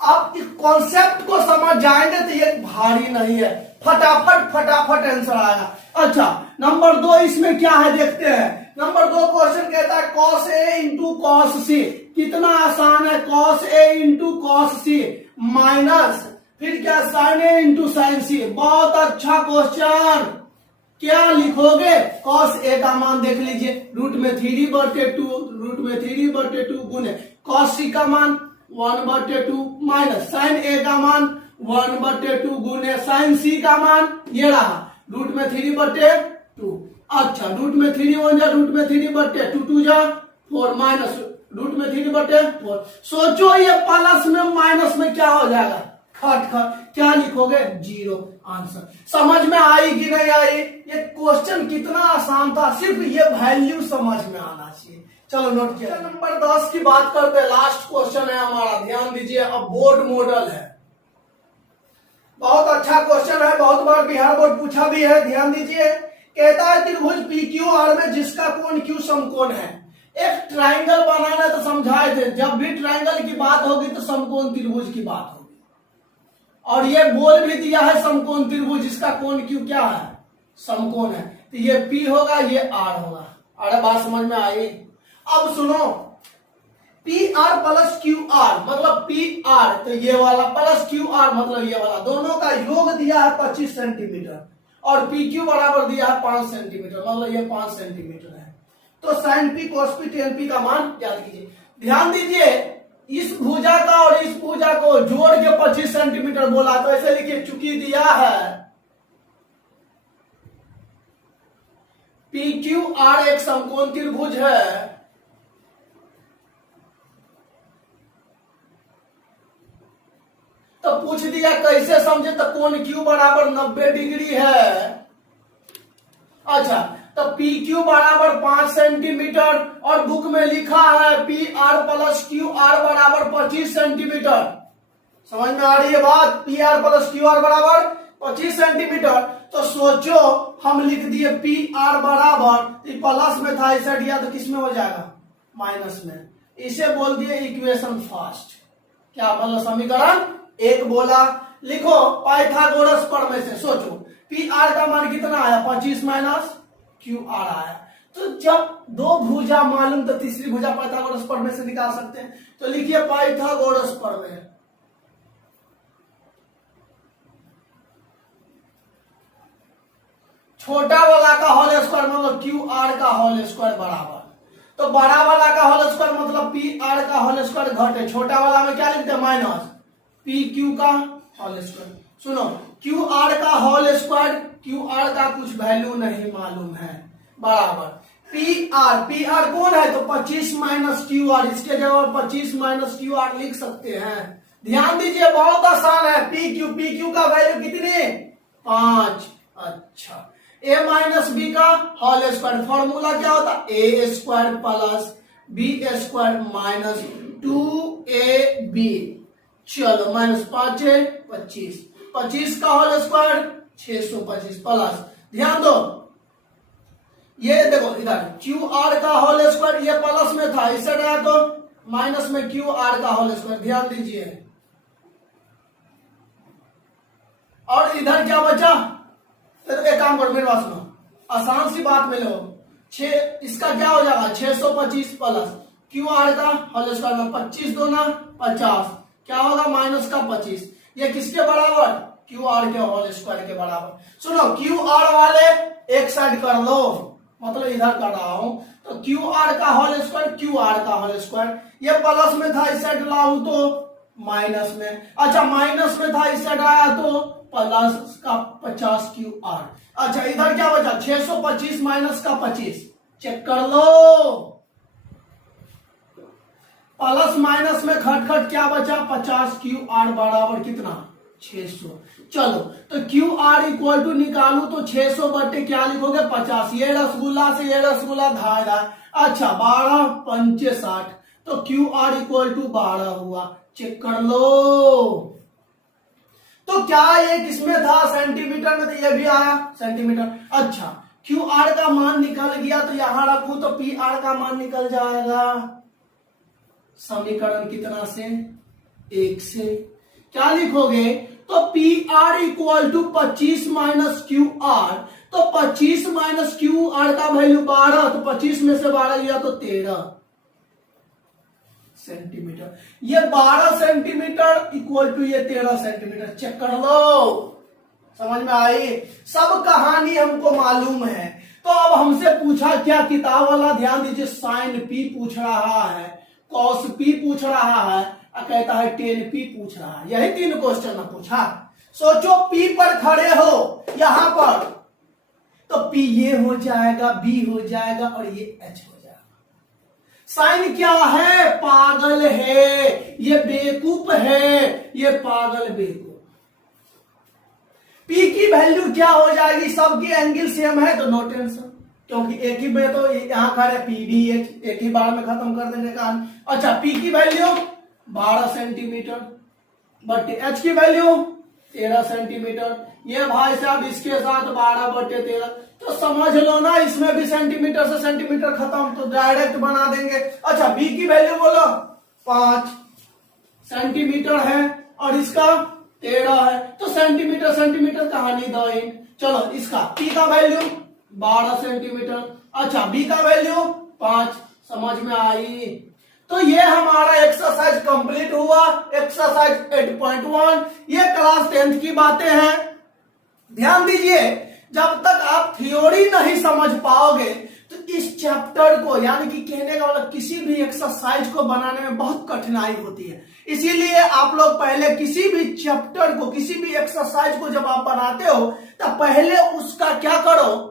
आप इस कॉन्सेप्ट को समझ जाएंगे तो ये भारी नहीं है, फटाफट आंसर आया। अच्छा नंबर 2 इसमें क्या है देखते हैं। नंबर 2 क्वेश्चन कहता है cos A into cos C, कितना आसान है, cos A into cos C minus फिर क्या sin A into sin C, बहुत अच्छा क्वेश्चन। क्या लिखोगे, cos A का मान देख लीजिए रूट में 3/2 गुने cos C का मान 1/2 माइनस sin A का मान 1/2 गुने sin C का मान ये रहा रूट में 3/2। अच्छा रूट में 3 1 जा रूट में 3/2 2 जा 4 माइनस रूट में 3/4। सोचो ये प्लस में माइनस में क्या हो जाएगा, खट खट, क्या लिखोगे, 0 आंसर। समझ में आई कि नहीं आई? ये क्वेश्चन कितना आसान था, सिर्फ ये वैल्यू समझ में आना चाहिए। चलो नोट किया। नंबर 10 की बात करते हैं, लास्ट क्वेश्चन है हमारा, ध्यान दीजिए। अब बोर्ड मॉडल है, बहुत अच्छा क्वेश्चन है, बहुत बार बिहार बोर्ड पूछा भी है। ध्यान दीजिए, कहता है त्रिभुज PQR में जिसका कोण Q समकोण है। एक ट्राइंगल बनाना तो समझाए थे, जब भी ट्राइंगल की बात होगी तो समकोण त्रिभुज की बात होगी। और ये बोल भी दिया है समकोण त्रिभुज जिसका कोण Q क्या है, समकोण है। तो ये P होगा, ये R होगा। अरे बात समझ में आई? अब सुनो, PR प्लस QR मतलब PR, तो ये वाला प्लस QR मतलब ये वाला, दोनों का योग दिया है 25 सेंटीमीटर और PQ बराबर दिया है 5 सेंटीमीटर, मतलब ये 5 सेंटीमीटर है। तो sin P cos P tan P का मान याद कीजिए। ध्यान दीजिए, इस भुजा का और इस भुजा को जोड़ के 25 सेंटीमीटर बोला, तो ऐसे लिखिए, चूंकि दिया है PQR एक समकोण त्रिभुज है, तो पूछ दिया कैसे समझे, तो कोण Q बराबर 90 डिग्री है। अच्छा, तो PQ बराबर 5 सेंटीमीटर और बुक में लिखा है PR प्लस QR बराबर 25 सेंटीमीटर। समझ में आ रही है बात? PR प्लस QR बराबर 25 सेंटीमीटर। तो सोचो, हम लिख दिए PR बराबर, प्लस में था इसे दिया तो किस में हो जाएगा, माइनस में। इसे बोल दिए इक्वेशन फर्स्ट। क्या मतलब, समीकरण एक बोला। लिखो पाइथागोरस प्रमेय से, सोचो PR का मान कितना आया, 25 माइनस QR आया। तो जब दो भुजा मालूम तो तीसरी भुजा पाइथागोरस प्रमेय से निकाल सकते हैं। तो लिखिए पाइथागोरस प्रमेय। छोटा वाला का होल स्क्वायर मतलब QR का होल स्क्वायर बराबर, तो बड़ा वाला का होल स्क्वायर मतलब PR का होल स्क्वायर घटे, छोटा वाला में क्या लिखते हैं, माइनस PQ का होल स्क्वायर। सुनो, QR का होल स्क्वायर, QR का कुछ वैल्यू नहीं मालूम है, बराबर PR कौन है, तो 25 माइनस QR, इसके जगह 25 माइनस QR लिख सकते हैं। ध्यान दीजिए, बहुत आसान है। PQ का वैल्यू कितनी, 5। अच्छा, A माइनस बी का होल स्क्वायर, फॉर्मूला क्या होता, A square plus B square minus 2AB। चलो, माइनस 5 है 25, 25 का होल स्क्वायर 625 प्लस, ध्यान दो ये देखो इधर QR का होल स्क्वायर, ये प्लस में था, इससे गया तो माइनस में QR का होल स्क्वायर। ध्यान दीजिए, और इधर क्या बचा, तो एक काम करो, मेरी बात सुनो, आसान सी बात में लो, 6 इसका क्या हो जाएगा, 625 प्लस QR का होल स्क्वायर में 25 दूना 50, क्या होगा, माइनस का 25। ये किसके बराबर, QR के होल स्क्वायर के बराबर। सुनो, QR वाले एक साइड कर लो, मतलब इधर कर रहा हूं, तो QR का होल स्क्वायर, QR का होल स्क्वायर, ये प्लस में था, इस साइड लाऊं तो माइनस में। अच्छा, माइनस में था, इस साइड आया तो प्लस का 50 QR। अच्छा, इधर क्या बचा, 625 माइनस का 25, चेक कर लो, प्लस माइनस में खटखट क्या बचा, 50 QR बराबर कितना, 600। चलो, तो QR इक्वल टू निकालू तो 600 बटे क्या लिखोगे, 50। ये रसगुल्ला से ये रसगुल्ला धारा, अच्छा 12 पंचे 60, तो QR इक्वल टू 12 हुआ। चेक कर लो, तो क्या ये किसमें था, सेंटीमीटर में, तो ये भी आया सेंटीमीटर। अच्छा, QR का मान निकल गया, तो यहां रखू तो PR का मान निकल जाएगा, समीकरण कितना से, 1 से। क्या लिखोगे, तो PR equal to 25 minus QR, तो 25 माइनस QR का वैल्यू 12, तो 25 में से 12 लिया तो 13 सेंटीमीटर। ये 12 सेंटीमीटर इक्वल टू ये 13 सेंटीमीटर। चेक कर लो, समझ में आई, सब कहानी हमको मालूम है। तो अब हमसे पूछा क्या, किताब वाला ध्यान दीजिए, साइन P पूछ रहा है, कॉस P पूछ रहा है, कहता है टेन P पूछ रहा है। यही 3 क्वेश्चन में पूछा। सोचो P पर खड़े हो यहां पर, तो P ये हो जाएगा, B हो जाएगा और ये H हो जाएगा। साइन क्या है? पागल है, ये बेवकूफ है, ये पागल बेवकूफ। पी की वैल्यू क्या हो जाएगी? सबकी एंगल सेम है तो नो टेंशन, क्योंकि एक ही में तो यहां खा रहे पी भी एक ही बार में खत्म कर देने का। अच्छा, पी की वैल्यू 12 सेंटीमीटर, बट एच की वैल्यू 13 सेंटीमीटर। ये भाई साहब इसके साथ 12/13, तो समझ लो ना, इसमें भी सेंटीमीटर से सेंटीमीटर खत्म, तो डायरेक्ट बना देंगे। अच्छा, बी की वैल्यू बोलो 5 सेंटीमीटर है और इसका 13 है, तो सेंटीमीटर सेंटीमीटर कहानी दो इन। चलो, इसका पी का वैल्यू 12 सेंटीमीटर, अच्छा बी का वैल्यू 5, समझ में आई? तो ये हमारा एक्सरसाइज कंप्लीट हुआ, एक्सरसाइज 8.1। ये क्लास 10th की बातें हैं। ध्यान दीजिए, जब तक आप थ्योरी नहीं समझ पाओगे तो इस चैप्टर को, यानी कि कहने का मतलब किसी भी एक्सरसाइज को बनाने में बहुत कठिनाई होती है। इसीलिए आप लोग पहले किसी भी चैप्टर को, किसी भी एक्सरसाइज को जब आप बनाते हो तब पहले उसका क्या करो?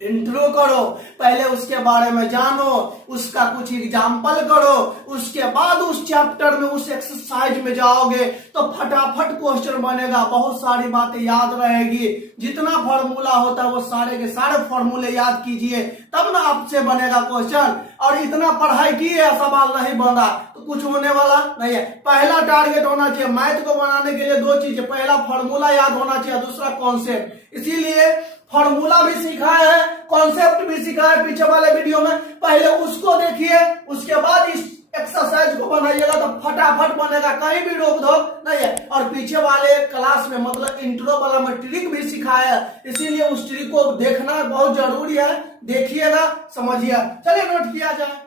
इंट्रो करो, पहले उसके बारे में जानो, उसका कुछ एग्जाम्पल करो, उसके बाद उस चैप्टर में, उस एक्सरसाइज में जाओगे तो फटाफट क्वेश्चन बनेगा, बहुत सारी बातें याद रहेगी। जितना फॉर्मूला होता है वो सारे के सारे फॉर्मूले याद कीजिए, तब ना आपसे बनेगा क्वेश्चन। और इतना पढ़ाई किए सवाल नहीं बना तो कुछ होने वाला नहीं है। पहला टारगेट होना चाहिए मैथ को बनाने के लिए 2 चीजें, पहला फॉर्मूला याद होना चाहिए, दूसरा कॉन्सेप्ट। इसीलिए फॉर्मूला भी सीखा है, कॉन्सेप्ट भी सीखा है पीछे वाले वीडियो में, पहले उसको देखिए, उसके बाद इस एक्सरसाइज को बनाइएगा तो फटाफट बनेगा, कहीं भी रोक दो नहीं है। और पीछे वाले क्लास में मतलब इंट्रो वाला में ट्रिक भी सिखाया है, इसीलिए उस ट्रिक को देखना बहुत जरूरी है। देखिएगा, समझिए। चलिए नोट किया जाए।